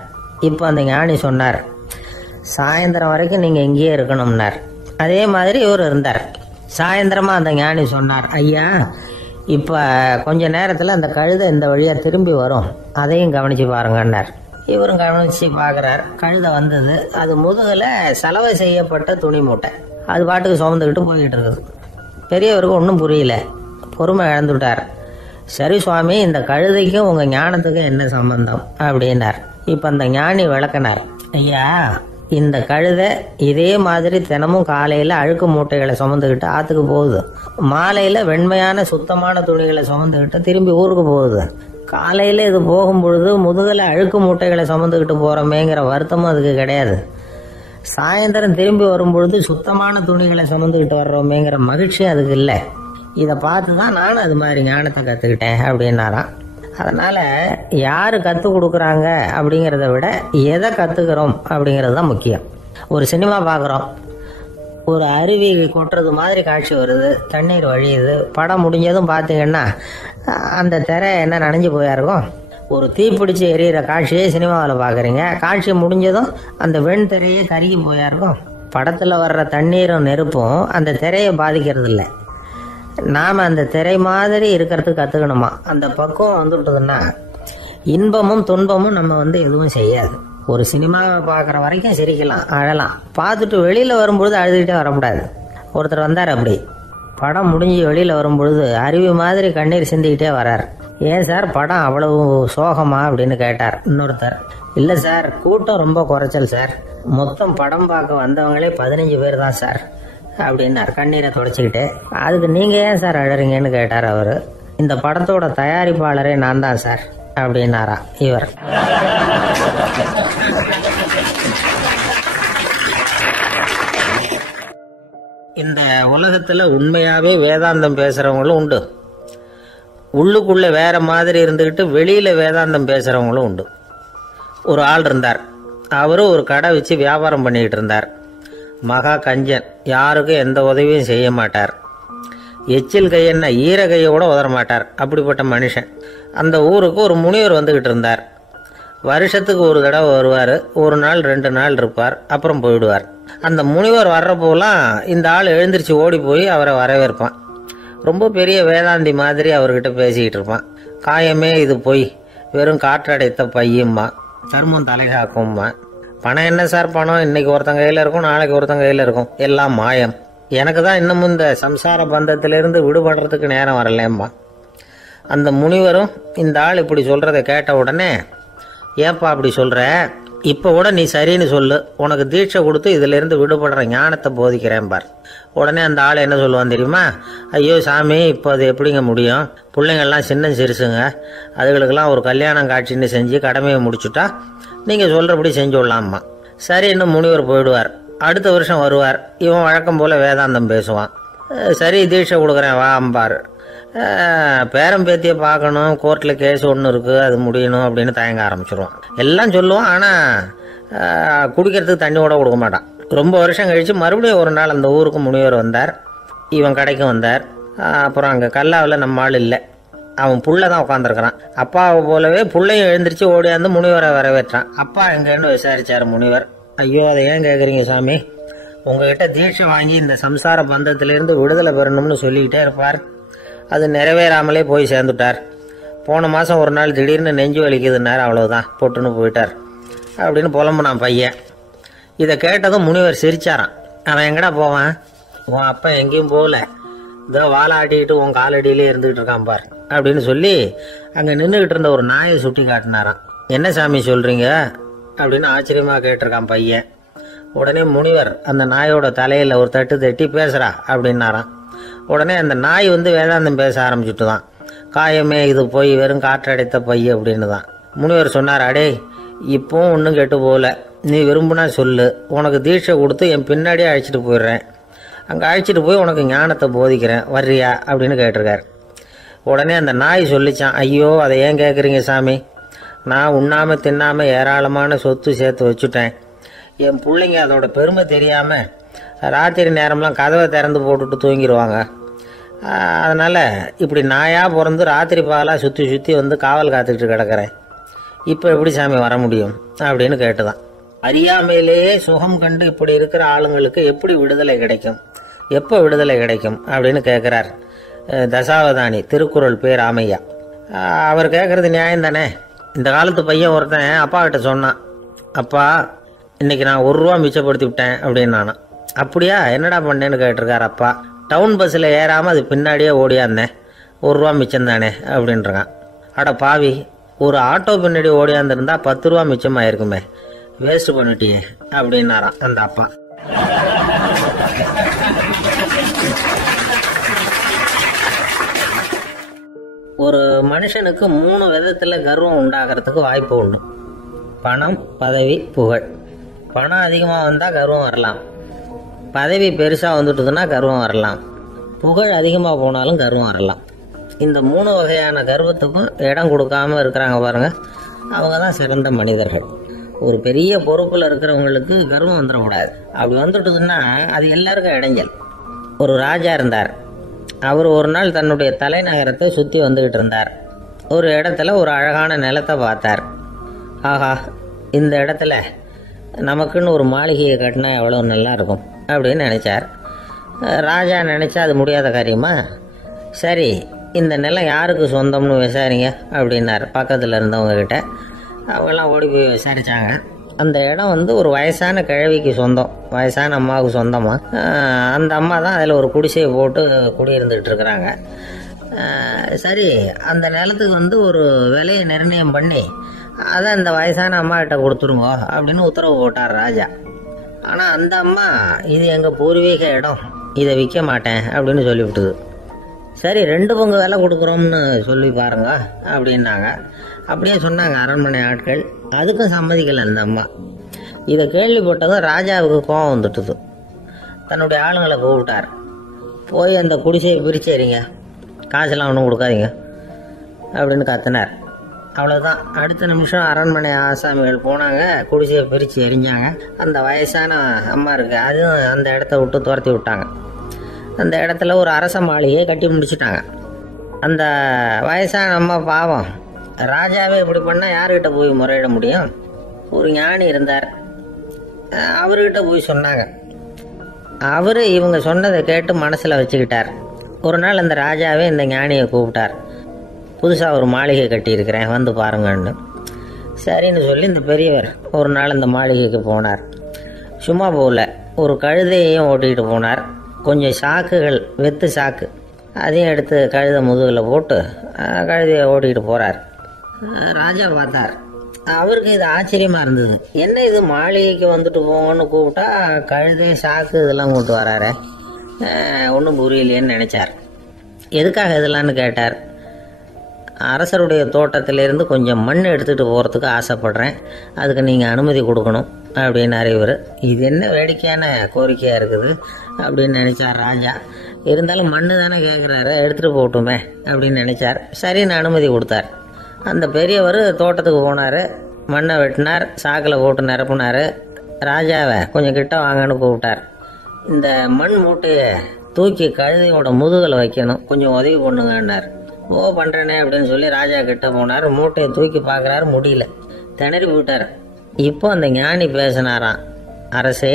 இப்போ அந்த ஞானி சொன்னார், சாயந்தரம் வரைக்கும் நீங்கள் இங்கேயே இருக்கணும்னார். அதே மாதிரி இவர் இருந்தார். சாயந்தரமாக அந்த ஞானி சொன்னார், ஐயா இப்போ கொஞ்ச நேரத்தில் அந்த கழுதை இந்த வழியாக திரும்பி வரும், அதையும் கவனித்து பாருங்கன்னார். இவரும் கவனித்து பார்க்குறார். கழுதை வந்தது. அது முதுகில் சலவை செய்யப்பட்ட துணி மூட்டை, அது பாட்டுக்கு சுமந்துக்கிட்டு போய்கிட்டு இருக்குது. பெரியவருக்கு ஒன்றும் புரியல, பொறுமை இழந்துவிட்டார். சரி சுவாமி, இந்த கழுதைக்கும் உங்கள் ஞானத்துக்கும் என்ன சம்பந்தம் அப்படின்னார். இப்போ அந்த ஞானி விளக்கினார். ஐயா, இந்த கழுதை இதே மாதிரி தினமும் காலையில் அழுக்கு மூட்டைகளை சுமந்துக்கிட்டு ஆற்றுக்கு போகுது, மாலையில் வெண்மையான சுத்தமான துணிகளை சுமந்துக்கிட்டு திரும்பி ஊருக்கு போகுது. காலையில் இது போகும் பொழுது முதுகில் அழுக்கு மூட்டைகளை சுமந்துக்கிட்டு போகிறோமேங்கிற வருத்தமும் அதுக்கு கிடையாது. சாயந்தரம் திரும்பி வரும்பொழுது சுத்தமான துணிகளை சுமந்துக்கிட்டு வர்றோமேங்கிற மகிழ்ச்சி அதுக்கு இல்லை. இதை பார்த்து தான் நானும் அது மாதிரி ஞானத்தை கற்றுக்கிட்டேன் அப்படின்னாராம். அதனால் யார் கற்றுக் கொடுக்குறாங்க அப்படிங்கிறத விட எதை கற்றுக்கிறோம் அப்படிங்கிறது தான் முக்கியம். ஒரு சினிமா பார்க்குறோம், ஒரு அருவி கொட்டுறது மாதிரி காட்சி வருது, தண்ணீர் வழியுது. படம் முடிஞ்சதும் பார்த்தீங்கன்னா அந்த திரை என்ன நனைஞ்சு போயா இருக்கும். ஒரு தீப்பிடிச்சு எரியிற காட்சியை சினிமாவில் பார்க்குறீங்க. காட்சி முடிஞ்சதும் அந்த வெண் திரையே கருகி போயா இருக்கும். படத்தில் வர்ற தண்ணீரும் நெருப்பும் அந்த திரையை பாதிக்கிறது இல்லை. நாம் அந்த திரை மாதிரி இருக்கிறதுக்கு கற்றுக்கணுமா. அந்த பக்குவம் வந்துவிட்டதுன்னா இன்பமும் துன்பமும் நம்ம எதுவும் செய்யாது. ஒரு சினிமாவை பார்க்குற வரைக்கும் சிரிக்கலாம், அழலாம். பார்த்துட்டு வெளியில் வரும்பொழுது அழுதுகிட்டே வரக்கூடாது. ஒருத்தர் வந்தார், அப்படி படம் முடிஞ்சு வெளியில் வரும்பொழுது அருவி மாதிரி கண்ணீர் சிந்திக்கிட்டே வரார். ஏன் சார் படம் அவ்வளவு சோகமா அப்படின்னு கேட்டார். இன்னொருத்தர், இல்லை சார் கூட்டம் ரொம்ப குறைச்சல் சார், மொத்தம் படம் பார்க்க வந்தவங்களே 15 பேர் தான் சார் அப்படின்னார் கண்ணீரை தொடச்சிக்கிட்டு. அதுக்கு நீங்கள் ஏன் சார் அழறீங்கன்னு கேட்டார் அவர். இந்த படத்தோட தயாரிப்பாளரே நான் தான் சார் அப்படின்னாரா இவர். இந்த உலகத்தில் உண்மையாகவே வேதாந்தம் பேசுகிறவங்களும் உண்டு, உள்ளுக்குள்ளே வேற மாதிரி இருந்துக்கிட்டு வெளியில் வேதாந்தம் பேசுகிறவங்களும் உண்டு. ஒரு ஆள் இருந்தார், அவரும் ஒரு கடை வச்சு வியாபாரம் பண்ணிக்கிட்டு இருந்தார். மகா கஞ்சன், யாருக்கும் எந்த உதவியும் செய்ய மாட்டார். எச்சில் கையென்ன ஈர கையை கூட உதற மாட்டார். அப்படிப்பட்ட மனுஷன். அந்த ஊருக்கு ஒரு முனிவர் வந்துக்கிட்டு இருந்தார். வருஷத்துக்கு ஒரு தடவை வருவார். ஒரு நாள் 2 நாள் இருப்பார், அப்புறம் போயிடுவார். அந்த முனிவர் வர்றப்போலாம் இந்த ஆள் எழுந்திரிச்சு ஓடி போய் அவரை வரவேற்பான். ரொம்ப பெரிய வேதாந்தி மாதிரி அவர்கிட்ட பேசிக்கிட்டு இருப்பான். காயமே இது போய் வெறும் காற்றடைத்த பையும்மா, சர்மம் தலைகாக்கும்மா. பணம் என்ன சார் பணம், இன்னைக்கு ஒருத்தன் கையில் இருக்கும், நாளைக்கு ஒருத்தன் கையில் இருக்கும், எல்லாம் மாயம். எனக்கு தான் இன்னமும் இந்த சம்சார பந்தத்திலிருந்து விடுபடுறதுக்கு நேரம் வரலேம்மா. அந்த முனிவரும் இந்த ஆள் இப்படி சொல்கிறத கேட்ட உடனே, ஏப்பா அப்படி சொல்கிற, இப்போ கூட நீ சரின்னு சொல்லு, உனக்கு தீட்சை கொடுத்து இதிலேருந்து விடுபடுற ஞானத்தை போதிக்கிறேன் பார். உடனே அந்த ஆள் என்ன சொல்லுவான் தெரியுமா, ஐயோ சாமி இப்போ அது எப்படிங்க முடியும், பிள்ளைங்கள்லாம் சின்ன சிறுசுங்க, அதுகளுக்கெல்லாம் ஒரு கல்யாணம் காட்சின்னு செஞ்சு கடமையை முடிச்சுட்டா நீங்கள் சொல்கிறபடி செஞ்சு விடலாம்மா. சரின்னு முனிவர் போயிடுவார். அடுத்த வருஷம் வருவார். இவன் வழக்கம் போல் வேதாந்தம் பேசுவான். சரி தீட்சை கொடுக்குறேன் வா அம்பார். பேரம் பேத்தியை பார்க்கணும், கோர்ட்டில் கேஸ் ஒன்று இருக்குது, அது முடியணும் அப்படின்னு தயங்க ஆரம்பிச்சிடுவான். எல்லாம் சொல்லுவான், ஆனால் குடிக்கிறதுக்கு தண்ணி கூட கொடுக்க மாட்டான். ரொம்ப வருஷம் கழித்து மறுபடியும் ஒரு நாள் அந்த ஊருக்கு முனிவர் வந்தார். இவன் கடைக்கும் வந்தார். அப்புறம் அங்கே கல்லாவில் நம்ம ஆள் இல்லை, அவன் புள்ள தான் உட்காந்துருக்கிறான். அப்பாவை போலவே பிள்ளையும் எழுந்திரிச்சு ஓடியாந்து முனிவரை வரவேற்றான். அப்பா எங்கன்னு விசாரிச்சார் முனிவர். ஐயோ அதை ஏன் கேட்குறீங்க சாமி, உங்ககிட்ட தீட்சை வாங்கி இந்த சம்சார பந்தத்திலேருந்து விடுதலை பெறணும்னு சொல்லிக்கிட்டே இருப்பார், அது நிறைவேறாமலே போய் சேர்ந்துட்டார். போன மாதம் ஒரு நாள் திடீர்னு நெஞ்சு வலிக்குதுன்னார், அவ்வளோதான் பொட்டுன்னு போயிட்டார் அப்படின்னு புலம்புனான் பையன். இதை கேட்டதும் முனிவர் சிரிச்சாரான். அவன் எங்கடா போவான், உன் அப்பா எங்கேயும் போகல, இதோ வாழை ஆட்டிக்கிட்டு உன் காலடியிலே இருந்துகிட்டு இருக்கான் பார் அப்படின்னு சொல்லி அங்கே நின்றுக்கிட்டு இருந்த ஒரு நாயை சுட்டி காட்டினாரான். என்ன சாமி சொல்கிறீங்க அப்படின்னு ஆச்சரியமாக கேட்டிருக்கான் பையன். உடனே முனிவர் அந்த நாயோட தலையில் ஒரு தட்டு தட்டி பேசுகிறா அப்படின்னாரான். உடனே அந்த நாய் வேதாந்தம் பேச ஆரம்பிச்சுட்டு தான், காயமே இது போய் வெறும் காற்றடைத்த பைய அப்படின்னு தான். முனிவர் சொன்னார், அடே இப்போவும் ஒன்றும் கெட்டு போகல, நீ விரும்புனா சொல்லு, உனக்கு தீட்சை கொடுத்து என் பின்னாடியே அழைச்சிட்டு போயிடுறேன், அங்கே அழைச்சிட்டு போய் உனக்கு ஞானத்தை போதிக்கிறேன், வர்றியா அப்படின்னு கேட்டிருக்கார். உடனே அந்த நாய் சொல்லிச்சான், ஐயோ அதை ஏன் கேட்குறீங்க சாமி, நான் உண்ணாமல் தின்னாமல் ஏராளமான சொத்து சேர்த்து வச்சுட்டேன், என் பிள்ளைங்க அதோட பெருமை தெரியாமல் ராத்திரி நேரம்லாம் கதவை திறந்து போட்டுட்டு தூங்கிடுவாங்க, அதனால் இப்படி நாயாக பிறந்து ராத்திரி பகலாக சுற்றி சுற்றி காவல் காத்துக்கிட்டு கிடக்கிறேன், இப்போ எப்படி சாமி வர முடியும் அப்படின்னு கேட்டுதான். அறியாமையிலேயே சுகம் கண்டு இப்படி இருக்கிற ஆளுங்களுக்கு எப்படி விடுதலை கிடைக்கும், எப்போ விடுதலை கிடைக்கும் அப்படின்னு கேட்குறார் தசாவதானி, திருக்குறள் பேர் ராமையா. அவர் கேட்குறது நியாயம் தானே. இந்த காலத்து பையன் ஒருத்தன் அப்பா கிட்ட சொன்னான், அப்பா இன்னைக்கு நான் 1 ரூபா மிச்சப்படுத்தி விட்டேன் அப்படின்னு. நானும் அப்படியா என்னடா பண்ணேன்னு கேட்டிருக்கார் அப்பா. டவுன் பஸ்ஸில் ஏறாமல் அது பின்னாடியே ஓடியாந்தேன், 1 ரூபா மிச்சம் தானே அப்படின்றான். அட பாவி, ஒரு ஆட்டோ பின்னாடி ஓடியாந்துருந்தா 10 ரூபா மிச்சமாயிருக்குமே, வேஸ்ட் பண்ணிட்டியே அப்படின்னாரான் அந்த அப்பா. ஒரு மனுஷனுக்கு 3 விதத்தில் கர்வம் உண்டாகிறதுக்கு வாய்ப்பு உண்டு. பணம், பதவி, புகழ். பணம் அதிகமாக வந்தால் கர்வம் வரலாம், பதவி பெருசாக வந்துட்டுதுன்னா கர்வம் வரலாம், புகழ் அதிகமாக போனாலும் கர்வம் வரலாம். இந்த 3 வகையான கர்வத்துக்கும் இடம் கொடுக்காம இருக்கிறாங்க பாருங்க, அவங்க தான் சிறந்த மனிதர்கள். ஒரு பெரிய பொறுப்பில் இருக்கிறவங்களுக்கு கர்வம் வந்துடக்கூடாது. அப்படி வந்துட்டுதுன்னா அது எல்லாருக்கும் இடைஞ்சல். ஒரு ராஜா இருந்தார். அவர் ஒரு நாள் தன்னுடைய தலைநகரத்தை சுற்றி வந்துக்கிட்டு இருந்தார். ஒரு இடத்துல ஒரு அழகான நிலத்தை பார்த்தார். ஆஹா, இந்த இடத்துல நமக்குன்னு ஒரு மாளிகையை கட்டினா எவ்வளோ நல்லா இருக்கும் அப்படின்னு நினச்சார். ராஜா நினச்சா அது முடியாத காரியமா? சரி, இந்த நிலம் யாருக்கு சொந்தம்னு விசாரிங்க அப்படின்னார் பக்கத்தில் இருந்தவங்கக்கிட்ட. அவங்கெல்லாம் ஓடி போய் விசாரித்தாங்க. அந்த இடம் ஒரு வயசான கிழவிக்கு சொந்தம், வயசான அம்மாவுக்கு சொந்தமாக. அந்த அம்மா தான் அதில் ஒரு குடிசையை போட்டு குடியிருந்துக்கிட்டு இருக்கிறாங்க. சரி, அந்த நிலத்துக்கு ஒரு விலையை நிர்ணயம் பண்ணி அதை அந்த வயசான அம்மாக்கிட்ட கொடுத்துருங்க அப்படின்னு உத்தரவு போட்டார் ராஜா. ஆனால் அந்த அம்மா, இது எங்கள் பூர்வீக இடம், இதை விற்க மாட்டேன் அப்படின்னு சொல்லிவிட்டுது. சரி, 2 பங்கு விலை கொடுக்குறோம்னு சொல்லி பாருங்க அப்படின்னாங்க. அப்படியே சொன்னாங்க அரண்மனை ஆட்கள். அதுக்கும் சம்மதிக்கலை அந்த அம்மா. இதை கேள்விப்பட்டதும் ராஜாவுக்கு கோபம் வந்துட்டுது. தன்னுடைய ஆளுங்களை கூப்பிட்டார். போய் அந்த குடிசையை பிரிச்சேரிங்க, காசெல்லாம் ஒன்றும் கொடுக்காதீங்க அப்படின்னு கத்தினார். அவ்வளோதான். அடுத்த நிமிஷம் அரண்மனை ஆசாமிகள் போனாங்க, குடிசையை பிரித்து எரிஞ்சாங்க. அந்த வயசான அம்மா இருக்கு, அதுவும் அந்த இடத்த விட்டு துரத்தி விட்டாங்க. அந்த இடத்துல ஒரு அரச மாளிகையை கட்டி முடிச்சுட்டாங்க. அந்த வயசான அம்மா பாவம், ராஜாவே இப்படி பண்ணால் யார்கிட்ட போய் முறையிட முடியும்? ஒரு ஞானி இருந்தார், அவர்கிட்ட போய் சொன்னாங்க. அவர் இவங்க சொன்னதை கேட்டு மனசில் வச்சுக்கிட்டார். ஒரு நாள் அந்த ராஜாவே இந்த ஞானியை கூப்பிட்டார். புதுசாக ஒரு மாளிகை கட்டியிருக்கிறேன், வந்து பாருங்கன்னு. சரின்னு சொல்லி இந்த பெரியவர் ஒரு நாள் இந்த மாளிகைக்கு போனார். சும்மா போகல, ஒரு கழுதையையும் ஓட்டிகிட்டு போனார். கொஞ்சம் சாக்குகள், வெத்து சாக்கு, அதையும் எடுத்து கழுதை முதுகில் போட்டு கழுதையை ஓட்டிகிட்டு போகிறார். ராஜா பார்த்தார். அவருக்கு இது ஆச்சரியமாக இருந்தது. என்ன இது, மாளிகைக்கு வந்துட்டு போங்கன்னு கூப்பிட்டா கழுதை சாக்கு இதெல்லாம் கொண்டு வராரு, ஒன்றும் புரியலையேன்னு நினச்சார். எதுக்காக இதெல்லாம்னு கேட்டார். அரசருடைய தோட்டத்திலேருந்து கொஞ்சம் மண் எடுத்துகிட்டு போகிறதுக்கு ஆசைப்பட்றேன், அதுக்கு நீங்கள் அனுமதி கொடுக்கணும் அப்படின்னாரு இவர். இது என்ன வேடிக்கையான கோரிக்கையாக இருக்குது அப்படின்னு நினச்சார் ராஜா. இருந்தாலும் மண் தானே கேட்குறாரு, எடுத்துகிட்டு போகட்டுமே அப்படின்னு நினச்சார். சரின்னு அனுமதி கொடுத்தார். அந்த பெரியவர் தோட்டத்துக்கு போனார், மண்ணை வெட்டினார், சாக்கில் போட்டு நிரப்புனார். ராஜாவை கொஞ்சம் கிட்ட வாங்கன்னு கூப்பிட்டார். இந்த மண் மூட்டையை தூக்கி கழுதையோட முதுகில் வைக்கணும், கொஞ்சம் உதவி பண்ணுங்கன்னார். ஓ, பண்ணுறேனே அப்படின்னு சொல்லி ராஜா கிட்ட போனார். மூட்டையை தூக்கி பார்க்குறாரு, முடியல, திணறி போயிட்டார். இப்போ அந்த ஞானி பேசினாராம். அரசே,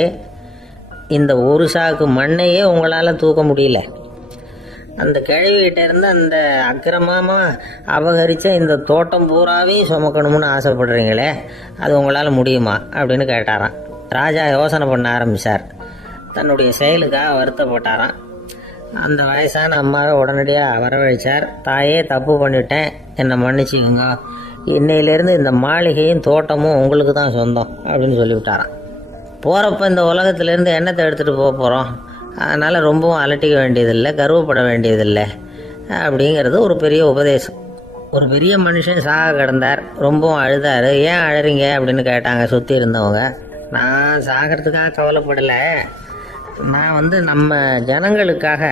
இந்த ஒரு சாக்கு மண்ணையே உங்களால் தூக்க முடியல, அந்த கிழவிகிட்ட இருந்து அந்த அக்கிரமமாக அபகரித்த இந்த தோட்டம் பூராவையும் சுமக்கணும்னு ஆசைப்படுறீங்களே, அது உங்களால் முடியுமா அப்படின்னு கேட்டாராம். ராஜா யோசனை பண்ண ஆரம்பித்தார். தன்னுடைய செயலுக்காக வருத்தப்பட்டாராம். அந்த வயசான அம்மாவை உடனடியாக வரவழைச்சார். தாயே, தப்பு பண்ணிட்டேன், என்னை மன்னிச்சுக்குங்க, இன்னையிலேருந்து இந்த மாளிகையும் தோட்டமும் உங்களுக்கு தான் சொந்தம் அப்படின்னு சொல்லிவிட்டாராம். போகிறப்ப இந்த உலகத்திலேருந்து எண்ணத்தை எடுத்துகிட்டு போக போகிறோம், அதனால் ரொம்பவும் அலட்டிக்க வேண்டியதில்லை, கர்வப்பட வேண்டியதில்லை அப்படிங்கிறது ஒரு பெரிய உபதேசம். ஒரு பெரிய மனுஷன் சாக கிடந்தார், ரொம்பவும் அழுதார். ஏன் அழறீங்க அப்படின்னு கேட்டாங்க சுற்றி இருந்தவங்க. நான் சாகிறதுக்காக கவலைப்படலை, நான் நம்ம ஜனங்களுக்காக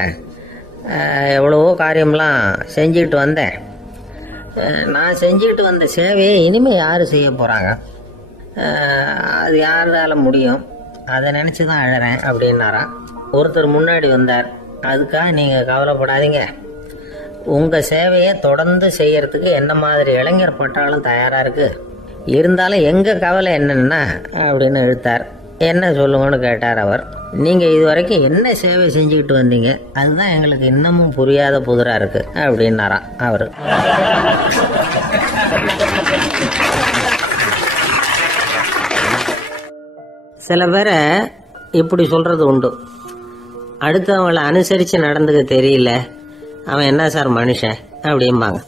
எவ்வளவோ காரியம்லாம் செஞ்சுக்கிட்டு வந்தேன். நான் செஞ்சுக்கிட்டு வந்த சேவையை இனிமேல் யார் செய்ய போகிறாங்க, அது யாரால் முடியும், அதை நினச்சி தான் அழறேன் அப்படின்னாராம். ஒருத்தர் முன்னாடி வந்தார். அதுக்காக நீங்கள் கவலைப்படாதீங்க, உங்கள் சேவையை தொடர்ந்து செய்யறதுக்கு என்ன மாதிரி இளைஞர் பட்டாலும் தயாராக இருக்குது, இருந்தாலும் எங்கள் கவலை என்னென்னா அப்படின்னு இழுத்தார். என்ன சொல்லுங்கன்னு கேட்டார் அவர். நீங்கள் இது வரைக்கும் என்ன சேவை செஞ்சுக்கிட்டு வந்தீங்க, அதுதான் எங்களுக்கு இன்னமும் புரியாத புதிராக இருக்குது அப்படின்னாராம் அவர். சில பேரை இப்படி சொல்கிறது உண்டு. அடுத்தவங்களை அனுசரித்து நடந்துக்க தெரியல, அவன் என்ன சார் மனுஷன் அப்படிம்பாங்க.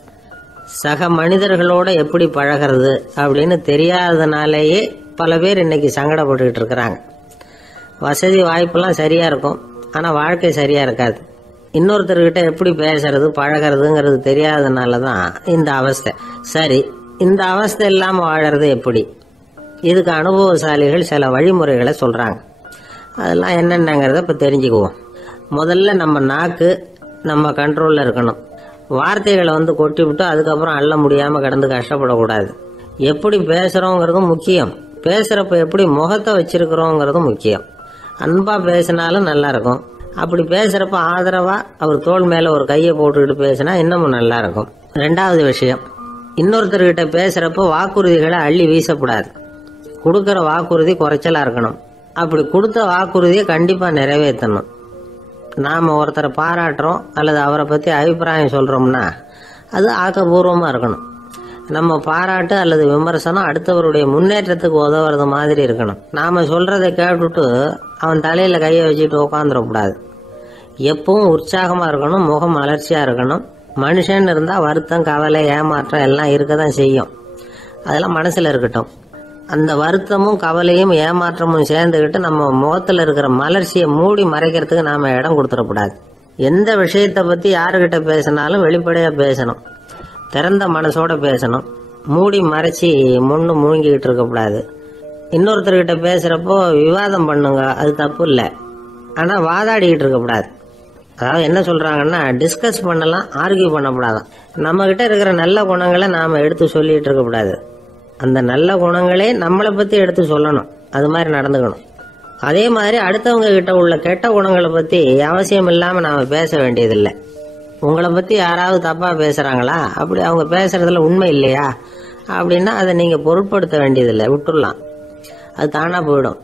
சக மனிதர்களோட எப்படி பழகிறது அப்படின்னு தெரியாததுனாலேயே பல பேர் இன்னைக்கு சங்கடப்பட்டுக்கிட்டு இருக்கிறாங்க. வசதி வாய்ப்பெல்லாம் சரியாக இருக்கும், ஆனால் வாழ்க்கை சரியாக இருக்காது. இன்னொருத்தர்கிட்ட எப்படி பேசுறது பழகிறதுங்கிறது தெரியாததுனால தான் இந்த அவஸ்தை. சரி, இந்த அவஸ்தை இல்லாமல் வாழறது எப்படி? இதுக்கு அனுபவசாலிகள் சில வழிமுறைகளை சொல்கிறாங்க. அதெல்லாம் என்னென்னங்கிறத இப்போ தெரிஞ்சுக்குவோம். முதல்ல நம்ம நாக்கு நம்ம கண்ட்ரோலில் இருக்கணும். வார்த்தைகளை கொட்டி விட்டு அதுக்கப்புறம் அள்ள முடியாமல் கிடந்து கஷ்டப்படக்கூடாது. எப்படி பேசுகிறோங்கிறதும் முக்கியம், பேசுகிறப்ப எப்படி முகத்தை வச்சிருக்கிறோங்கிறதும் முக்கியம். அன்பாக பேசினாலும் நல்லா இருக்கும். அப்படி பேசுகிறப்ப ஆதரவாக அவர் தோள் மேலே ஒரு கையை போட்டுக்கிட்டு பேசினா இன்னமும் நல்லா இருக்கும். ரெண்டாவது விஷயம், இன்னொருத்தர்கிட்ட பேசுறப்போ வாக்குறுதிகளை அள்ளி வீசக்கூடாது. கொடுக்குற வாக்குறுதி குறைச்சலா இருக்கணும். அப்படி கொடுத்த வாக்குறுதியை கண்டிப்பா நிறைவேற்றணும். நாம ஒருத்தரை பாராட்டுறோம் அல்லது அவரை பத்தி அபிப்பிராயம் சொல்றோம்னா அது ஆக்கப்பூர்வமா இருக்கணும். நம்ம பாராட்டு அல்லது விமர்சனம் அடுத்தவருடைய முன்னேற்றத்துக்கு உதவுறது மாதிரி இருக்கணும். நாம சொல்றதை கேட்டுட்டு அவன் தலையில கையை வச்சுட்டு உட்காந்துடக்கூடாது. எப்பவும் உற்சாகமா இருக்கணும், முகம் அலர்ச்சியா இருக்கணும். மனுஷன் இருந்தா வருத்தம், கவலை, ஏமாற்றம் எல்லாம் இருக்கதான் செய்யும். அதெல்லாம் மனசுல இருக்கட்டும். அந்த வருத்தமும் கவலையும் ஏமாற்றமும் சேர்ந்துக்கிட்டு நம்ம முகத்துல இருக்கிற மலர்ச்சியை மூடி மறைக்கிறதுக்கு நாம இடம் கொடுத்துடக்கூடாது. எந்த விஷயத்தை பத்தி யாருக்கிட்ட பேசினாலும் வெளிப்படையா பேசணும். திறந்த மனசோட பேசணும். மூடி மறைச்சி முன்னு மூழ்கிக்கிட்டு இருக்கக்கூடாது. இன்னொருத்தர்கிட்ட பேசுறப்போ விவாதம் பண்ணுங்க, அது தப்பு இல்லை. ஆனா வாதாடிக்கிட்டு இருக்கக்கூடாது. அதாவது என்ன சொல்றாங்கன்னா, டிஸ்கஸ் பண்ணலாம், ஆர்கியூ பண்ணக்கூடாதான். நம்ம கிட்ட இருக்கிற நல்ல குணங்களை நாம எடுத்து சொல்லிட்டு இருக்கக்கூடாது. அந்த நல்ல குணங்களே நம்மளை பத்தி எடுத்து சொல்லணும். அது மாதிரி நடந்துக்கணும். அதே மாதிரி அடுத்தவங்க கிட்ட உள்ள கெட்ட குணங்களை பத்தி அவசியம் இல்லாம நாம பேச வேண்டியதில்லை. உங்களை பத்தி யாராவது தப்பா பேசுறாங்களா, அப்படி அவங்க பேசுறதுல உண்மை இல்லையா அப்படின்னா அதை நீங்க பொருட்படுத்த வேண்டியதில்லை, விட்டுடலாம். அது தானா போயிடும்.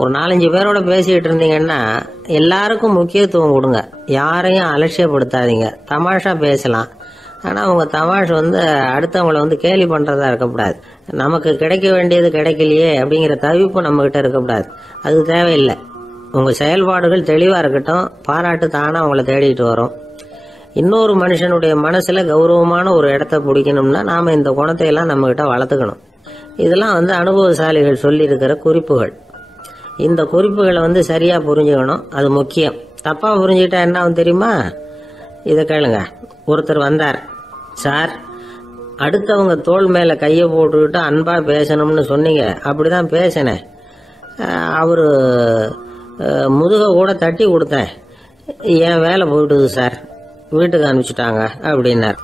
ஒரு 4-5 பேரோட பேசிக்கிட்டு இருந்தீங்கன்னா எல்லாருக்கும் முக்கியத்துவம் கொடுங்க. யாரையும் அலட்சியப்படுத்தாதீங்க. தமாஷா பேசலாம். ஆனா உங்க தமாஷ் அடுத்தவங்களை கேலி பண்றதா இருக்கக்கூடாது. நமக்கு கிடைக்க வேண்டியது கிடைக்கலையே அப்படிங்கிற தவிப்பு நம்ம கிட்ட இருக்கக்கூடாது. அது தேவையில்லை. உங்க செயல்பாடுகள் தெளிவா இருக்கட்டும். பாராட்டு தானா உங்களை தேடிட்டு வரும். இன்னொரு மனுஷனுடைய மனசுல கௌரவமான ஒரு இடத்த பிடிக்கணும்னா நாம இந்த குணத்தை எல்லாம் நம்ம கிட்ட வளர்த்துக்கணும். இதெல்லாம் அனுபவசாலிகள் சொல்லி இருக்கிற குறிப்புகள். இந்த குறிப்புகளை சரியா புரிஞ்சுக்கணும். அது முக்கியம். தப்பா புரிஞ்சுக்கிட்டா என்ன ஆகும் தெரியுமா? இதை கேளுங்க. ஒருத்தர் வந்தார். சார், அடுத்தவங்க தோள் மேல கையை போட்டுக்கிட்டு அன்பா பேசணும்னு சொன்னீங்க. அப்படிதான் பேசினேன். அவரு முதுக கூட தட்டி கொடுத்தேன். என் வேலை போயிட்டுது சார், வீட்டுக்கு அனுப்பிச்சுட்டாங்க அப்படின்னார்.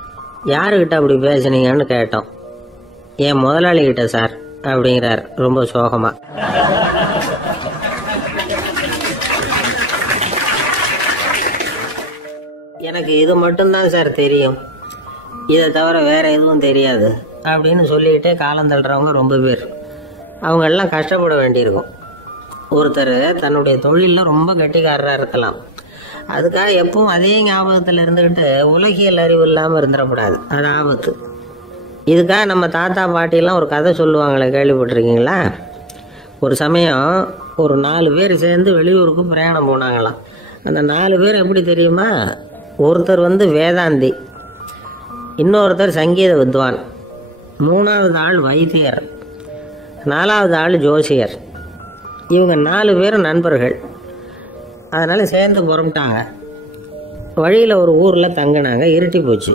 யாருக்கிட்ட அப்படி பேசுனீங்கன்னு கேட்டோம். என் முதலாளி கிட்ட சார் அப்படிங்கிறார் ரொம்ப சோகமா. எனக்கு இது மட்டும்தான் சார் தெரியும், இதை தவிர வேற எதுவும் தெரியாது அப்படின்னு சொல்லிக்கிட்டே காலம் தள்ளுறவங்க ரொம்ப பேர். அவங்க எல்லாம் கஷ்டப்பட வேண்டியிருக்கும். ஒருத்தர் தன்னுடைய தொழிலில் ரொம்ப கெட்டிக்காரராக இருக்கலாம். அதுக்காக எப்பவும் அதே ஞாபகத்தில் இருந்துக்கிட்டு உலகியல் அறிவு இல்லாமல் இருந்துடக்கூடாது. அது ஆபத்து. இதுக்காக நம்ம தாத்தா பாட்டியெல்லாம் ஒரு கதை சொல்லுவாங்களே, கேள்விப்பட்டிருக்கீங்களா? ஒரு சமயம் ஒரு 4 பேர் சேர்ந்து வெளியூருக்கு பிரயாணம் போனாங்களாம். அந்த 4 பேர் எப்படி தெரியுமா? ஒருத்தர் வேதாந்தி, இன்னொருத்தர் சங்கீத வித்வான், 3வது ஆள் வைத்தியர், 4வது ஆள் ஜோசியர். இவங்க 4 பேரும் நண்பர்கள். அதனால சேர்ந்து புறப்பட்டாங்க. வழியில் ஒரு ஊரில் தங்கினாங்க. இருட்டி போச்சு.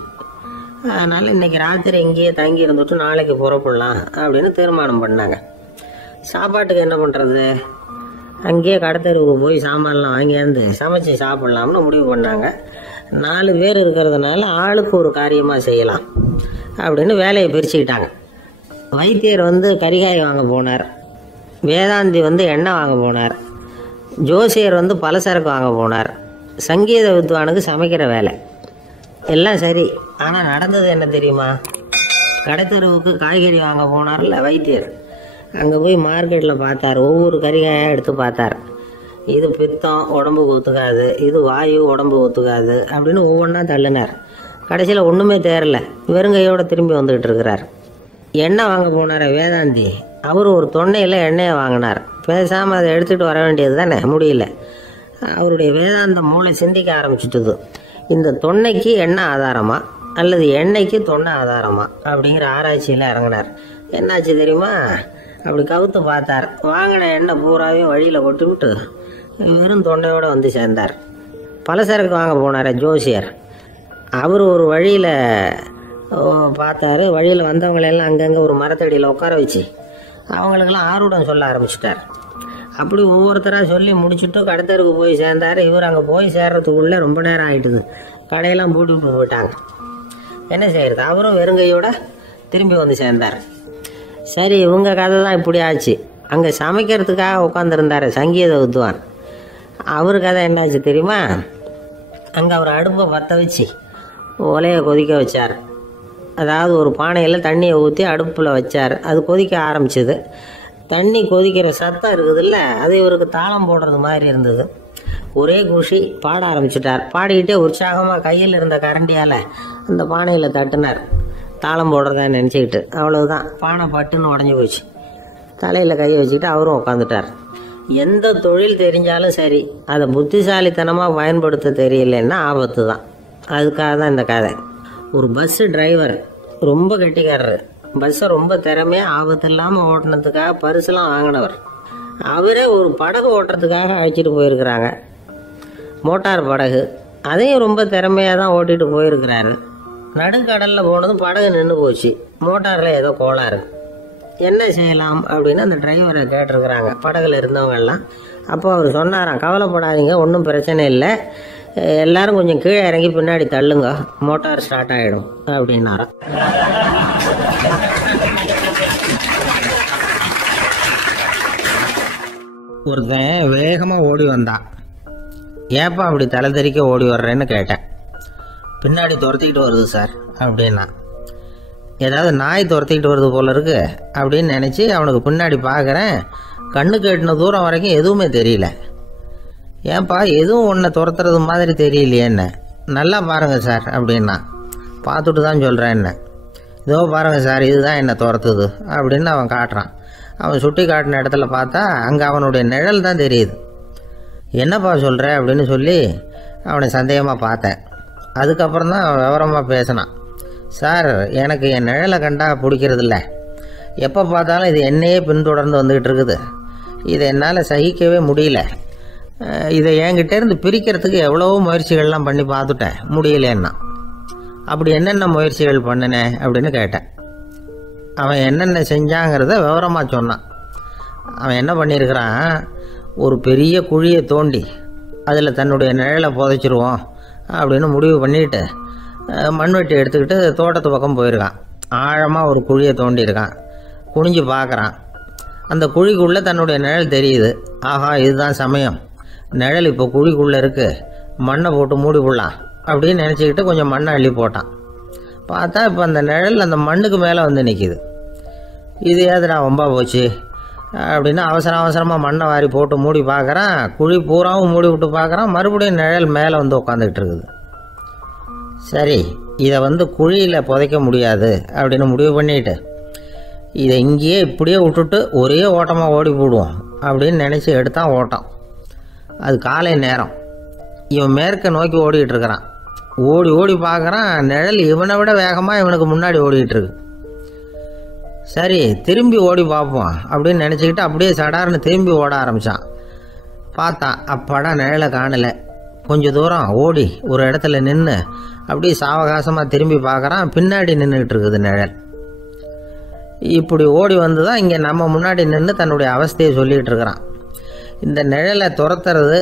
அதனால இன்னைக்கு ராத்திரி இங்கேயே தங்கி இருந்துட்டு நாளைக்கு புறப்படலாம் அப்படின்னு தீர்மானம் பண்ணாங்க. சாப்பாட்டுக்கு என்ன பண்ணுறது? அங்கேயே கடத்தெருவுக்கு போய் சாமான்லாம் வாங்கியாந்து சமைச்சு சாப்பிட்லாம்னு முடிவு பண்ணாங்க. 4 பேர் இருக்கிறதுனால ஆளுக்கு ஒரு காரியமாக செய்யலாம் அப்படின்னு வேலையை பிரிச்சுக்கிட்டாங்க. வைத்தியர் கரிகாய் வாங்க போனார். வேதாந்தி எண்ணெய் வாங்க போனார். ஜோசியர் பலசரக்கு வாங்க போனார். சங்கீத வித்வானுக்கு சமைக்கிற வேலை. எல்லாம் சரி. ஆனால் நடந்தது என்ன தெரியுமா? கடைத்தெருவுக்கு காய்கறி வாங்க போனார்ல வைத்தியர், அங்கே போய் மார்க்கெட்டில் பார்த்தார். ஒவ்வொரு கரிகாயாக எடுத்து பார்த்தார். இது பித்தம், உடம்புக்கு ஒத்துக்காது. இது வாயு, உடம்பு ஒத்துக்காது அப்படின்னு ஒவ்வொன்றா தள்ளினார். கடைசியில் ஒன்றுமே தேரல. வெறுங்கையோடு திரும்பி வந்துக்கிட்டு இருக்கிறார். எண்ணெய் வாங்க போனார் வேதாந்தி. அவர் ஒரு தொன்னையில் எண்ணெயை வாங்கினார். பேசாமல் அதை எடுத்துகிட்டு வர வேண்டியது தானே, முடியல. அவருடைய வேதாந்த மூளை சிந்திக்க ஆரம்பிச்சுட்டுது. இந்த தொன்னைக்கு எண்ணெய் ஆதாரமா அல்லது எண்ணெய்க்கு தொன்னை ஆதாரமா அப்படிங்கிற ஆராய்ச்சியில் இறங்கினார். என்னாச்சு தெரியுமா? அப்படி கவுத்து பார்த்தார். வாங்கின எண்ணெய் பூராவையும் வழியில் கொட்டி விட்டு வெறும் தொண்டையோடு சேர்ந்தார். பலசரக்கு வாங்க போனார் ஜோசியர். அவர் ஒரு வழியில் பார்த்தாரு. வழியில் வந்தவங்களெல்லாம் அங்கங்கே ஒரு மரத்தடியில் உட்கார வச்சு அவங்களுக்கெல்லாம் ஆர்வம் சொல்ல ஆரம்பிச்சிட்டார். அப்படி ஒவ்வொருத்தராக சொல்லி முடிச்சுட்டு கடத்தருக்கு போய் சேர்ந்தார். இவர் அங்கே போய் சேர்றதுக்குள்ளே ரொம்ப நேரம் ஆகிட்டுது. கடையெல்லாம் பூட்டி விட்டு போயிட்டாங்க. என்ன செய்யறது? அவரும் வெறுங்கையோட திரும்பி சேர்ந்தார். சரி, இவங்க கதை தான் இப்படி ஆச்சு. அங்கே சமைக்கிறதுக்காக உட்காந்துருந்தார் சங்கீத வித்வான். அவர் கதை என்னாச்சு தெரியுமா? அங்கே அவர் அடுப்பை பற்ற வச்சு ஒலையை கொதிக்க வச்சார். அதாவது ஒரு பானையில் தண்ணியை ஊற்றி அடுப்பில் வச்சார். அது கொதிக்க ஆரம்பிச்சிது. தண்ணி கொதிக்கிற சத்தம் இருக்குதுல்ல, அது இவருக்கு தாளம் போடுறது மாதிரி இருந்தது. ஒரே குஷி, பாட ஆரம்பிச்சிட்டார். பாடிக்கிட்டே உற்சாகமாக கையில் இருந்த கரண்டியால் அந்த பானையில் தட்டினார், தாளம் போடுறதா நினச்சிக்கிட்டு. அவ்வளவுதான், பானை பட்டுன்னு உடஞ்சி போச்சு. தலையில் கையை வச்சுக்கிட்டு அவரும் உட்காந்துட்டார். எந்த தொழில் தெரிஞ்சாலும் சரி, அதை புத்திசாலித்தனமாக பயன்படுத்த தெரியலன்னா ஆபத்து தான். அதுக்காக தான் இந்த கதை. ஒரு பஸ்ஸு டிரைவர் ரொம்ப கெட்டிக்காரர். பஸ்ஸை ரொம்ப திறமையாக ஆபத்து இல்லாமல் ஓட்டினதுக்காக பரிசுலாம் வாங்கினவர். அவரே ஒரு படகு ஓட்டுறதுக்காக அழைச்சிட்டு போயிருக்கிறாங்க, மோட்டார் படகு. அதையும் ரொம்ப திறமையாக தான் ஓட்டிகிட்டு போயிருக்கிறாரு. நடுக்கடலில் போனதும் படகு நின்று போச்சு. மோட்டாரில் ஏதோ கோளாறு. என்ன செய்யலாம் அப்படின்னு அந்த டிரைவரை கேட்டிருக்கிறாங்க படகுல இருந்தவங்கெல்லாம். அப்போ அவர் சொன்னாராம், கவலைப்படாதீங்க, ஒன்றும் பிரச்சனை இல்லை, எல்லாரும் கொஞ்சம் கீழே இறங்கி பின்னாடி தள்ளுங்க, மோட்டார் ஸ்டார்ட் ஆகிடும் அப்படின்னாராம். ஒருத்தன் வேகமாக ஓடி வந்தான். ஏப்பா அப்படி தலை தெறிக்க ஓடி வர்றேன்னு கேட்டேன். பின்னாடி துரத்திக்கிட்டு வருது சார் அப்படின்னா. ஏதாவது நாய் துரத்திக்கிட்டு வருது போல இருக்கு அப்படின்னு நினச்சி அவனுக்கு பின்னாடி பார்க்குறேன். கண்ணுக்கு எட்டின தூரம் வரைக்கும் எதுவுமே தெரியல. ஏன்பா எதுவும் ஒன்றை துரத்துறது மாதிரி தெரியலையேன்னு. நல்லா பாருங்கள் சார் அப்படின்னா. பார்த்துட்டு தான் சொல்கிறேன் என்ன. இதோ பாருங்கள் சார், இதுதான் என்னை துரத்துது அப்படின்னு அவன் காட்டுறான். அவன் சுட்டி காட்டின இடத்துல பார்த்தா அங்கே அவனுடைய நிழல் தான் தெரியுது. என்னப்பா சொல்கிற அப்படின்னு சொல்லி அவனை சந்தேகமாக பார்த்தேன். அதுக்கப்புறம் தான் விவரமாக பேசினான். சார், எனக்கு என் நிழலை கண்டா பிடிக்கிறதில்ல. எப்போ பார்த்தாலும் இது என்னையே பின்தொடர்ந்து வந்துக்கிட்டு இருக்குது. இதை என்னால் சகிக்கவே முடியல. இதை என்கிட்டேருந்து பிரிக்கிறதுக்கு எவ்வளவோ முயற்சிகள்லாம் பண்ணி பார்த்துட்டேன், முடியலன்னா. அப்படி என்னென்ன முயற்சிகள் பண்ணினேன் அப்படின்னு கேட்டேன். அவன் என்னென்ன செஞ்சாங்கிறத விவரமாக சொன்னான். அவன் என்ன பண்ணியிருக்கிறான், ஒரு பெரிய குழியை தோண்டி அதில் தன்னுடைய நிழலை புதைச்சிருவோம் அப்படின்னு முடிவு பண்ணிட்டு மண்வெட்டி எடுத்துக்கிட்டு தோட்டத்து பக்கம் போயிருக்கான். ஆழமாக ஒரு குழியை தோண்டியிருக்கான். குனிஞ்சு பார்க்குறான். அந்த குழிக்குள்ளே தன்னுடைய நிழல் தெரியுது. ஆஹா, இதுதான் சமயம், நிழல் இப்போ குழிக்குள்ளே இருக்குது, மண்ணை போட்டு மூடி விடலாம் அப்படின்னு நினச்சிக்கிட்டு கொஞ்சம் மண்ணை அள்ளி போட்டான். பார்த்தா இப்போ அந்த நிழல் அந்த மண்ணுக்கு மேலே வந்து நிற்கிது. இது ஏதுடா வம்பா போச்சு அப்படின்னு அவசரமாக மண்ணை வாரி போட்டு மூடி பார்க்குறான். குழி பூராவும் மூடி விட்டு பார்க்குறான். மறுபடியும் நிழல் மேலே வந்து உட்காந்துக்கிட்டு இருக்குது. சரி, இதை குழியில் புதைக்க முடியாது அப்படின்னு முடிவு பண்ணிட்டு இதை இங்கேயே இப்படியே விட்டுட்டு ஒரே ஓட்டமாக ஓடி போடுவோம் அப்படின்னு நினச்சி எடுத்தான் ஓட்டம். அது காலை நேரம். இவன் மேற்க நோக்கி ஓடிக்கிட்டு இருக்கிறான். ஓடி ஓடி பார்க்குறான், நிழல் இவனை விட வேகமாக இவனுக்கு முன்னாடி ஓடிக்கிட்டு இருக்கு. சரி, திரும்பி ஓடி பார்ப்போம் அப்படின்னு நினச்சிக்கிட்டு அப்படியே சடார்னு திரும்பி ஓட ஆரம்பித்தான். பார்த்தான், அப்பாடா நிழலை காணலை. கொஞ்சம் தூரம் ஓடி ஒரு இடத்துல நின்று அப்படியே சாவகாசமாக திரும்பி பார்க்குறான். பின்னாடி நின்றுக்கிட்டு இருக்குது நிழல். இப்படி ஓடி வந்து தான் இங்கே நம்ம முன்னாடி நின்று தன்னுடைய அவஸ்தையை சொல்லிகிட்டு இருக்கிறான். இந்த நிழலை துரத்துறது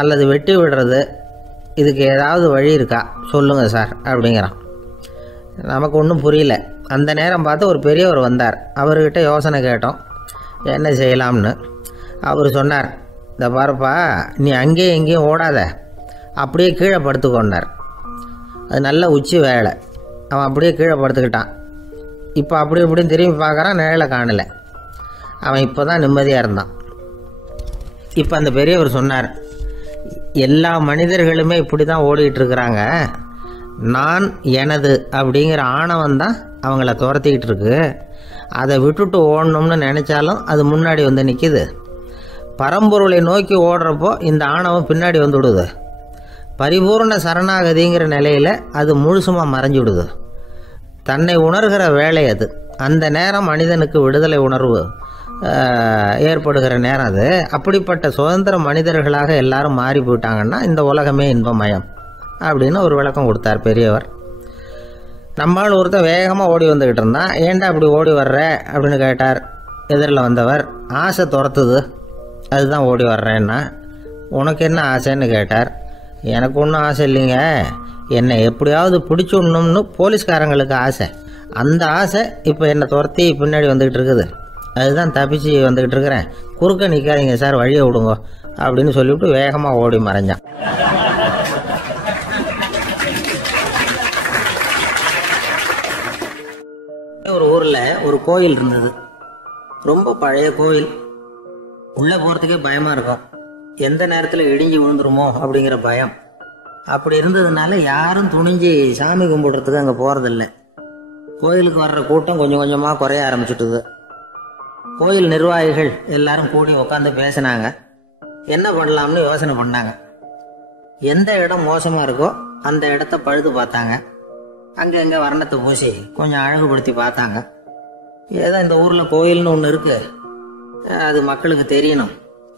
அல்லது வெட்டி விடுறது, இதுக்கு ஏதாவது வழி இருக்கா சொல்லுங்கள் சார் அப்படிங்கிறான். நமக்கு ஒன்றும் புரியல. அந்த நேரம் பார்த்து ஒரு பெரியவர் வந்தார். அவர்கிட்ட யோசனை கேட்டோம், என்ன செய்யலாம்னு. அவர் சொன்னார், இந்த பாருப்பா, நீ அங்கேயும் எங்கேயும் ஓடாத, அப்படியே கீழே படுத்துக்கொண்டார். அது நல்ல உச்சி வேலை. அவன் அப்படியே கீழே படுத்துக்கிட்டான். இப்போ அப்படி இப்படின்னு திரும்பி பார்க்குறான், நிழலை காணலை. அவன் இப்போ தான் நிம்மதியாக இருந்தான். இப்போ அந்த பெரியவர் சொன்னார், எல்லா மனிதர்களுமே இப்படி தான் ஓடிக்கிட்டு இருக்கிறாங்க. நான் எனது அப்படிங்கிற ஆணவம் தான் அவங்கள துரத்திக்கிட்டு இருக்கு. அதை விட்டுட்டு ஓடணும்னு நினச்சாலும் அது முன்னாடி வந்து நிற்கிது. பரம்பொருளை நோக்கி ஓடுறப்போ இந்த ஆணவம் பின்னாடி வந்து விடுது. பரிபூர்ண சரணாகதிங்கிற நிலையில் அது முழுசுமாக மறைஞ்சு விடுது. தன்னை உணர்கிற வேலை அது. அந்த நேரம் மனிதனுக்கு விடுதலை உணர்வு ஏற்படுகிற நேரம் அது. அப்படிப்பட்ட சுதந்திர மனிதர்களாக எல்லாரும் மாறி போயிட்டாங்கன்னா இந்த உலகமே இன்பமயம் அப்படின்னு ஒரு விளக்கம் கொடுத்தார் பெரியவர். நம்மால் ஒருத்தர் வேகமாக ஓடி வந்துக்கிட்டு இருந்தான். ஏன்டா அப்படி ஓடி வர்ற அப்படின்னு கேட்டார் எதிரில் வந்தவர். ஆசை துரத்துது, அதுதான் ஓடி வர்றேன்னா. உனக்கு என்ன ஆசைன்னு கேட்டார். எனக்கு ஒன்றும் ஆசை இல்லைங்க, என்னை எப்படியாவது பிடிச்சுடணும்னு போலீஸ்காரங்களுக்கு ஆசை. அந்த ஆசை இப்போ என்னை துரத்தி பின்னாடி வந்துக்கிட்டு இருக்குது. அதுதான் தப்பிச்சு வந்துக்கிட்டு இருக்கிறேன். குறுக்க நிற்காதீங்க சார், வழியை விடுங்க அப்படின்னு சொல்லிவிட்டு வேகமாக ஓடி மறைஞ்சான். ஊர்ல ஒரு கோயில் இருந்தது. ரொம்ப பழைய கோயில். உள்ள போறதுக்கே பயமா இருக்கும். எந்த நேரத்துல இடிஞ்சு விழுந்துருமோ அப்படிங்கிற பயம். அப்படி இருந்ததுனால யாரும் துணிஞ்சு சாமி கும்பிடுறதுக்கு அங்க போறதில்லை. கோயிலுக்கு வர்ற கூட்டம் கொஞ்சம் கொஞ்சமா குறைய ஆரம்பிச்சுட்டுது. கோயில் நிர்வாகிகள் எல்லாரும் கூடி உட்காந்து பேசினாங்க. என்ன பண்ணலாம்னு யோசனை பண்ணாங்க. எந்த இடம் மோசமா இருக்கோ அந்த இடத்த பழுது பார்த்தாங்க. அங்க எங்க வர்ணத்தை பூசி கொஞ்சம் அழகுபடுத்தி பார்த்தாங்க. ஏதோ இந்த ஊர்ல கோயில்னு ஒண்ணு இருக்கு, அது மக்களுக்கு தெரியணும்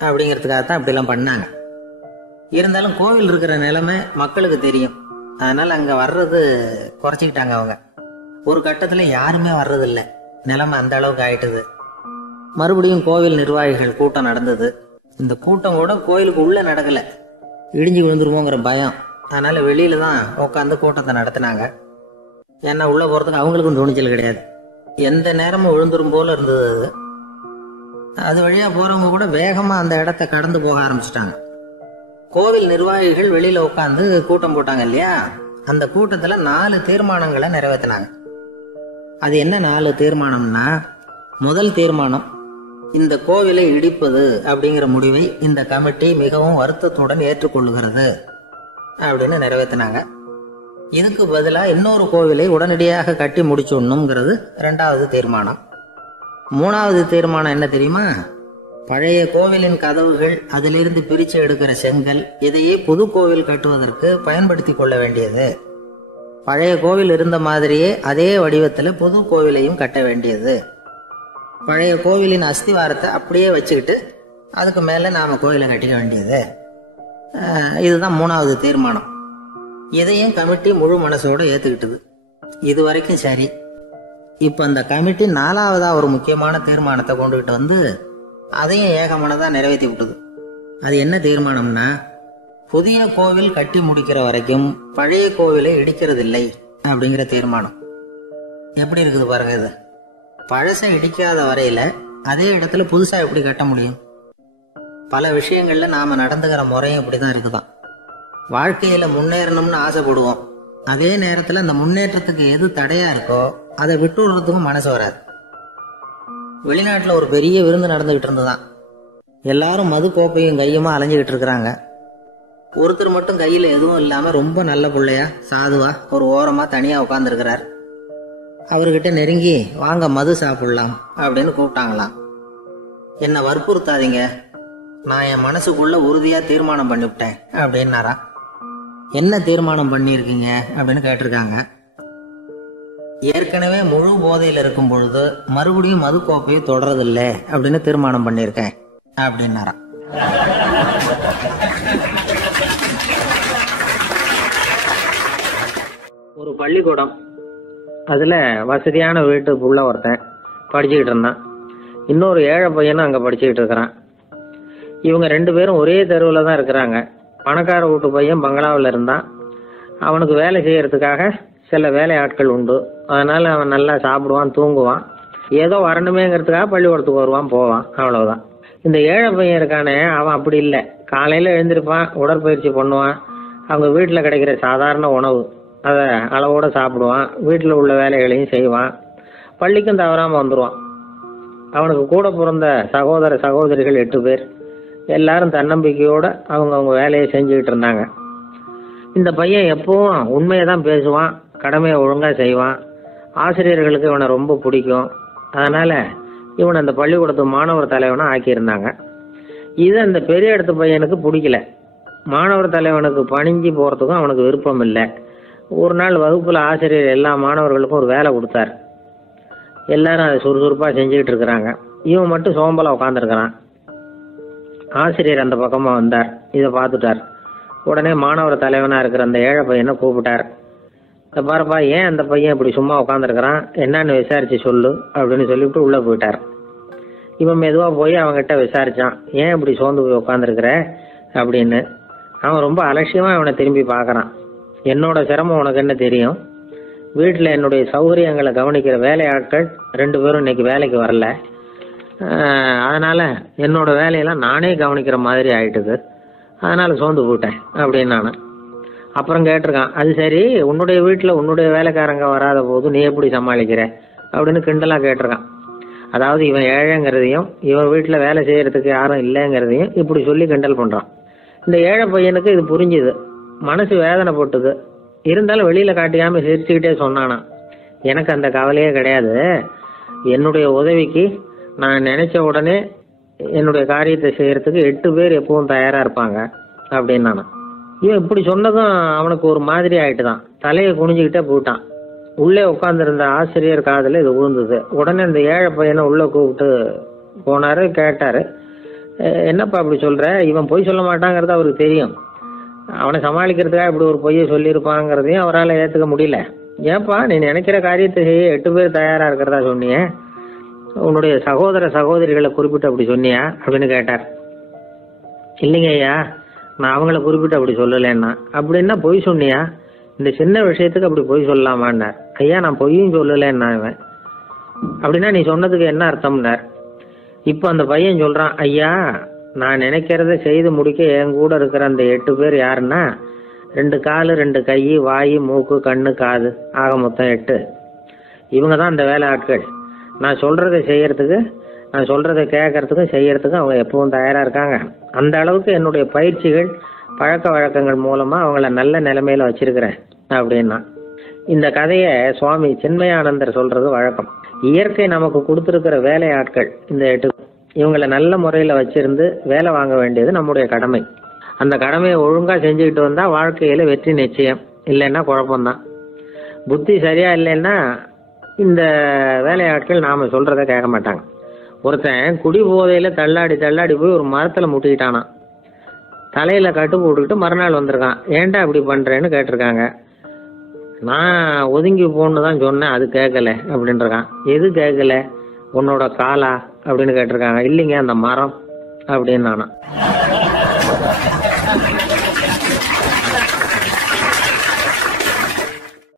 அப்படிங்கிறதுக்காகத்தான் அப்படிலாம் பண்ணாங்க. இருந்தாலும் கோவில் இருக்கிற நிலைமை மக்களுக்கு தெரியும். அதனால அங்க வர்றது குறைச்சிக்கிட்டாங்க அவங்க. ஒரு கட்டத்துல யாருமே வர்றதில்லை. நிலைமை அந்த அளவுக்கு ஆயிட்டுது. மறுபடியும் கோவில் நிர்வாகிகள் கூட்டம் நடந்தது. இந்த கூட்டம் கூட கோயிலுக்கு உள்ள நடக்கல, இடிஞ்சு விழுந்துருமோங்கிற பயம். அதனால வெளியில தான் உட்காந்து கூட்டத்தை நடத்தினாங்க. ஏன்னா உள்ள போறதுக்கு அவங்களுக்கும் துணிச்சல் கிடையாது. எந்த நேரமும் விழுந்துரும் போல இருந்தது. அது வழியா போறவங்க கூட வேகமா அந்த இடத்த கடந்து போக ஆரம்பிச்சிட்டாங்க. கோவில் நிர்வாகிகள் வெளியில உட்காந்து கூட்டம் போட்டாங்க இல்லையா, அந்த கூட்டத்துல 4 தீர்மானங்களை நிறைவேற்றினாங்க. அது என்ன 4 தீர்மானம்னா, முதல் தீர்மானம், இந்த கோவிலை இடிப்பது அப்படிங்கிற முடிவை இந்த கமிட்டி மிகவும் வருத்தத்துடன் ஏற்றுக்கொள்ளுகிறது அப்படின்னு நிறைவேற்றினாங்க. இதுக்கு பதிலா இன்னொரு கோவிலை உடனடியாக கட்டி முடிச்சுடணுங்கிறது 2வது தீர்மானம். 3வது தீர்மானம் என்ன தெரியுமா? பழைய கோவிலின் கதவுகள், அதிலிருந்து பிரிச்சு எடுக்கிற செங்கல், இதையே புது கோவில் கட்டுவதற்கு பயன்படுத்தி கொள்ள வேண்டியது. பழைய கோவில் இருந்த மாதிரியே அதே வடிவத்துல புது கோவிலையும் கட்ட வேண்டியது. பழைய கோவிலின் அஸ்திவாரத்தை அப்படியே வச்சுக்கிட்டு அதுக்கு மேல நாம கோயிலை கட்டிக்க வேண்டியது. இதுதான் 3வது தீர்மானம். இதையும் கமிட்டி முழு மனசோட ஏத்துக்கிட்டது. இது வரைக்கும் சரி. இப்ப அந்த கமிட்டி 4வதா ஒரு முக்கியமான தீர்மானத்தை கொண்டுகிட்டு வந்து அதையும் ஏகமனதா நிறைவேற்றி விட்டது. அது என்ன தீர்மானம்னா, புதிய கோவில் கட்டி முடிக்கிற வரைக்கும் பழைய கோவிலை இடிக்கிறதில்லை அப்படிங்கிற தீர்மானம். எப்படி இருக்குது பாருங்க இது. பழசை இடிக்காத வரையில அதே இடத்துல புதுசா எப்படி கட்ட முடியும்? பல விஷயங்கள்ல நாம நடந்துகிற முறையும் இப்படிதான் இருக்குதான். வாழ்க்கையில முன்னேறணும்னு ஆசைப்படுவோம். அதே நேரத்துல அந்த முன்னேற்றத்துக்கு எது தடையா இருக்கோ அதை விட்டு விடுறதுக்கும் மனசு வராது. வெளிநாட்டுல ஒரு பெரிய விருந்து நடந்துகிட்டு இருந்துதான். எல்லாரும் மது கோப்பையும் கையுமா அலைஞ்சுகிட்டு இருக்கிறாங்க. ஒருத்தர் மட்டும் கையில எதுவும் இல்லாம ரொம்ப நல்ல பிள்ளையா சாதுவா ஒரு ஓரமா தனியா உட்கார்ந்து இருக்கிறார். அவர்கிட்ட நெருங்கி வாங்க மது சாப்பிடலாம் அப்படின்னு கூப்பிட்டாங்களாம். என்ன வற்புறுத்தாதீங்க, நான் என் மனசுக்குள்ள உறுதியா தீர்மானம் பண்ணிவிட்டேன் அப்படின்னாரா. என்ன தீர்மானம் பண்ணியிருக்கீங்க அப்படின்னு கேட்டிருக்காங்க. ஏற்கனவே முழு போதையில இருக்கும் பொழுது மறுபடியும் மது கோப்பையை தொடரதில்லை அப்படின்னு தீர்மானம் பண்ணியிருக்கேன் அப்படின்னாரா. ஒரு பள்ளிக்கூடம், அதுல வசதியான வீட்டுக்குள்ள ஒருத்தன் படிச்சுக்கிட்டு இருந்தான். இன்னொரு ஏழை பையனும் அங்க படிச்சுக்கிட்டு இருக்கிறான். இவங்க 2 பேரும் ஒரே தெருவில் தான் இருக்கிறாங்க. பணக்கார வீட்டு பையன் பங்களாவில் இருந்தான். அவனுக்கு வேலை செய்யறதுக்காக சில வேலையாட்கள் உண்டு. அதனால அவன் நல்லா சாப்பிடுவான், தூங்குவான். ஏதோ வரணுமேங்கிறதுக்காக பள்ளிக்கூடத்துக்கு வருவான், போவான், அவ்வளவுதான். இந்த ஏழை பையன் இருக்கானே, அவன் அப்படி இல்லை. காலையில எழுந்திருப்பான், உடற்பயிற்சி பண்ணுவான், அவங்க வீட்டில் கிடைக்கிற சாதாரண உணவு அதை அளவோட சாப்பிடுவான், வீட்டில் உள்ள வேலைகளையும் செய்வான், பள்ளிக்கும் தவறாம வந்துடுவான். அவனுக்கு கூட பிறந்த சகோதர சகோதரிகள் 8 பேர். எல்லாரும் தன்னம்பிக்கையோட அவங்க வேலையை செஞ்சுக்கிட்டு இருந்தாங்க. இந்த பையன் எப்பவும் உண்மையை தான் பேசுவான், கடமையை ஒழுங்கா செய்வான். ஆசிரியர்களுக்கு இவனை ரொம்ப பிடிக்கும். அதனால இவனை அந்த பள்ளிக்கூடத்து மாணவர் தலைவனா ஆக்கியிருந்தாங்க. இது அந்த பெரிய இடத்து பையனுக்கு பிடிக்கல. மாணவர் தலைவனுக்கு பணிஞ்சு போறதுக்கும் அவனுக்கு விருப்பம் இல்லை. ஒரு நாள் வகுப்புல ஆசிரியர் எல்லா மாணவர்களுக்கும் ஒரு வேலை கொடுத்தார். எல்லாரும் அதை சுறுசுறுப்பா செஞ்சுக்கிட்டு இருக்கிறாங்க. இவன் மட்டும் சோம்பலா உட்காந்துருக்கிறான். ஆசிரியர் அந்த பக்கமா வந்தார். இதை பார்த்துட்டார். உடனே மாணவர் தலைவனா இருக்கிற அந்த ஏழை பையனை கூப்பிட்டார். பாருப்பா, ஏன் அந்த பையன் இப்படி சும்மா உட்காந்துருக்கிறான், என்னன்னு விசாரிச்சு சொல்லு அப்படின்னு சொல்லிவிட்டு உள்ள போயிட்டார். இவன் மெதுவா போய் அவன்கிட்ட விசாரிச்சான், ஏன் இப்படி சோர்ந்து போய் உட்காந்துருக்கிற அப்படின்னு. அவன் ரொம்ப அலட்சியமா அவனை திரும்பி பார்க்கறான். என்னோட சிரமம் உனக்கு என்ன தெரியும்? வீட்டில் என்னுடைய சௌகரியங்களை கவனிக்கிற வேலையாட்கள் 2 பேரும் இன்னைக்கு வேலைக்கு வரல. அதனால என்னோட வேலையெல்லாம் நானே கவனிக்கிற மாதிரி ஆயிட்டுது. அதனால சோர்ந்து போயிட்டேன் அப்படின்னு நான். அப்புறம் கேட்டிருக்கான், அது சரி, உன்னுடைய வீட்டில் உன்னுடைய வேலைக்காரங்க வராத போது நீ எப்படி சமாளிக்கிற அப்படின்னு கிண்டலாக கேட்டிருக்கான். அதாவது இவன் ஏழைங்கிறதையும் இவன் வீட்டில் வேலை செய்யறதுக்கு யாரும் இல்லைங்கிறதையும் இப்படி சொல்லி கிண்டல் பண்ணுறான். இந்த ஏழை பையனுக்கு இது புரிஞ்சுது, மனசு வேதனை போட்டுது. இருந்தாலும் வெளியில் காட்டியாமல் சிரிச்சுக்கிட்டே சொன்னானா, எனக்கு அந்த கவலையே கிடையாது, என்னுடைய உதவிக்கு நான் நினைச்ச உடனே என்னுடைய காரியத்தை செய்யறதுக்கு 8 பேர் எப்பவும் தயாராக இருப்பாங்க அப்படின்னு. இவன் இப்படி சொன்னதும் அவனுக்கு ஒரு மாதிரி ஆயிட்டு தான், தலையை குனிஞ்சுக்கிட்டே போயிட்டான். உள்ளே உட்காந்துருந்த ஆசிரியர் காதில் இது விழுந்தது. உடனே இந்த ஏழை பையனை உள்ளே கூப்பிட்டு போனாரு, கேட்டாரு, என்னப்பா அப்படி சொல்ற? இவன் பொய் சொல்ல மாட்டாங்கிறது அவருக்கு தெரியும், அவனை சமாளிக்கிறதுக்காக இப்படி ஒரு பொய்யை சொல்லியிருப்பாங்கிறதையும் அவரால் ஏற்றுக்க முடியல. ஏன்பா நீ நினைக்கிற காரியத்தை செய்ய 8 பேர் தயாராக இருக்கிறதா சொன்னியே, உன்னுடைய சகோதர சகோதரிகளை குறிப்பிட்டு அப்படி சொன்னியா அப்படின்னு கேட்டார். இல்லைங்க ஐயா, நான் அவங்கள குறிப்பிட்டு அப்படி சொல்லலைன்னா. அப்படின்னா பொய் சொன்னியா? இந்த சின்ன விஷயத்துக்கு அப்படி பொய் சொல்லலாமான்னார். ஐயா நான் பொய்யும் சொல்லலைன்னா. இவன் அப்படின்னா நீ சொன்னதுக்கு என்ன அர்த்தம்னார். இப்போ அந்த பையன் சொல்றான், ஐயா நான் நினைக்கிறத செய்து முடிக்க என் கூட இருக்கிற அந்த 8 பேர் யாருன்னா 2 காலு 2 கை வாய் மூக்கு கண்ணு காது ஆக மொத்தம் 8. இவங்க தான் அந்த வேலை ஆட்கள். நான் சொல்றதை செய்யறதுக்கு, நான் சொல்றதை கேட்கறதுக்கும் செய்யறதுக்கும் அவங்க எப்பவும் தயாரா இருக்காங்க. அந்த அளவுக்கு என்னுடைய பயிற்சிகள் பழக்க வழக்கங்கள் மூலமா அவங்கள நல்ல நிலைமையில வச்சிருக்கிறேன் அப்படின்னா. இந்த கதையை சுவாமி சின்மயானந்தர் சொல்றது வழக்கம். இயற்கை நமக்கு கொடுத்துருக்கிற வேலையாட்கள் இந்த 8, இவங்களை நல்ல முறையில வச்சிருந்து வேலை வாங்க வேண்டியது நம்முடைய கடமை. அந்த கடமையை ஒழுங்கா செஞ்சுக்கிட்டு வந்தா வாழ்க்கையில வெற்றி நிச்சயம், இல்லைன்னா குழப்பம்தான். புத்தி சரியா இல்லைன்னா இந்த வேலையாட்கள் நாம சொல்றதை கேட்க மாட்டாங்க. ஒருத்தன் குடி போதையில தள்ளாடி தள்ளாடி போய் ஒரு மரத்துல முட்டிக்கிட்டானா. தலையில கட்டு போட்டுக்கிட்டு மறுநாள் வந்திருக்கான். ஏன்டா இப்படி பண்றேன்னு கேட்டிருக்காங்க. நான் ஒதுங்கி போன்னு தான் சொன்னேன், அது கேட்கல அப்படின்றான். எது கேட்கல? உன்னோட காலா அப்படின்னு கேட்டிருக்காங்க. இல்லைங்க அந்த மரம் அப்படின்னு நானா.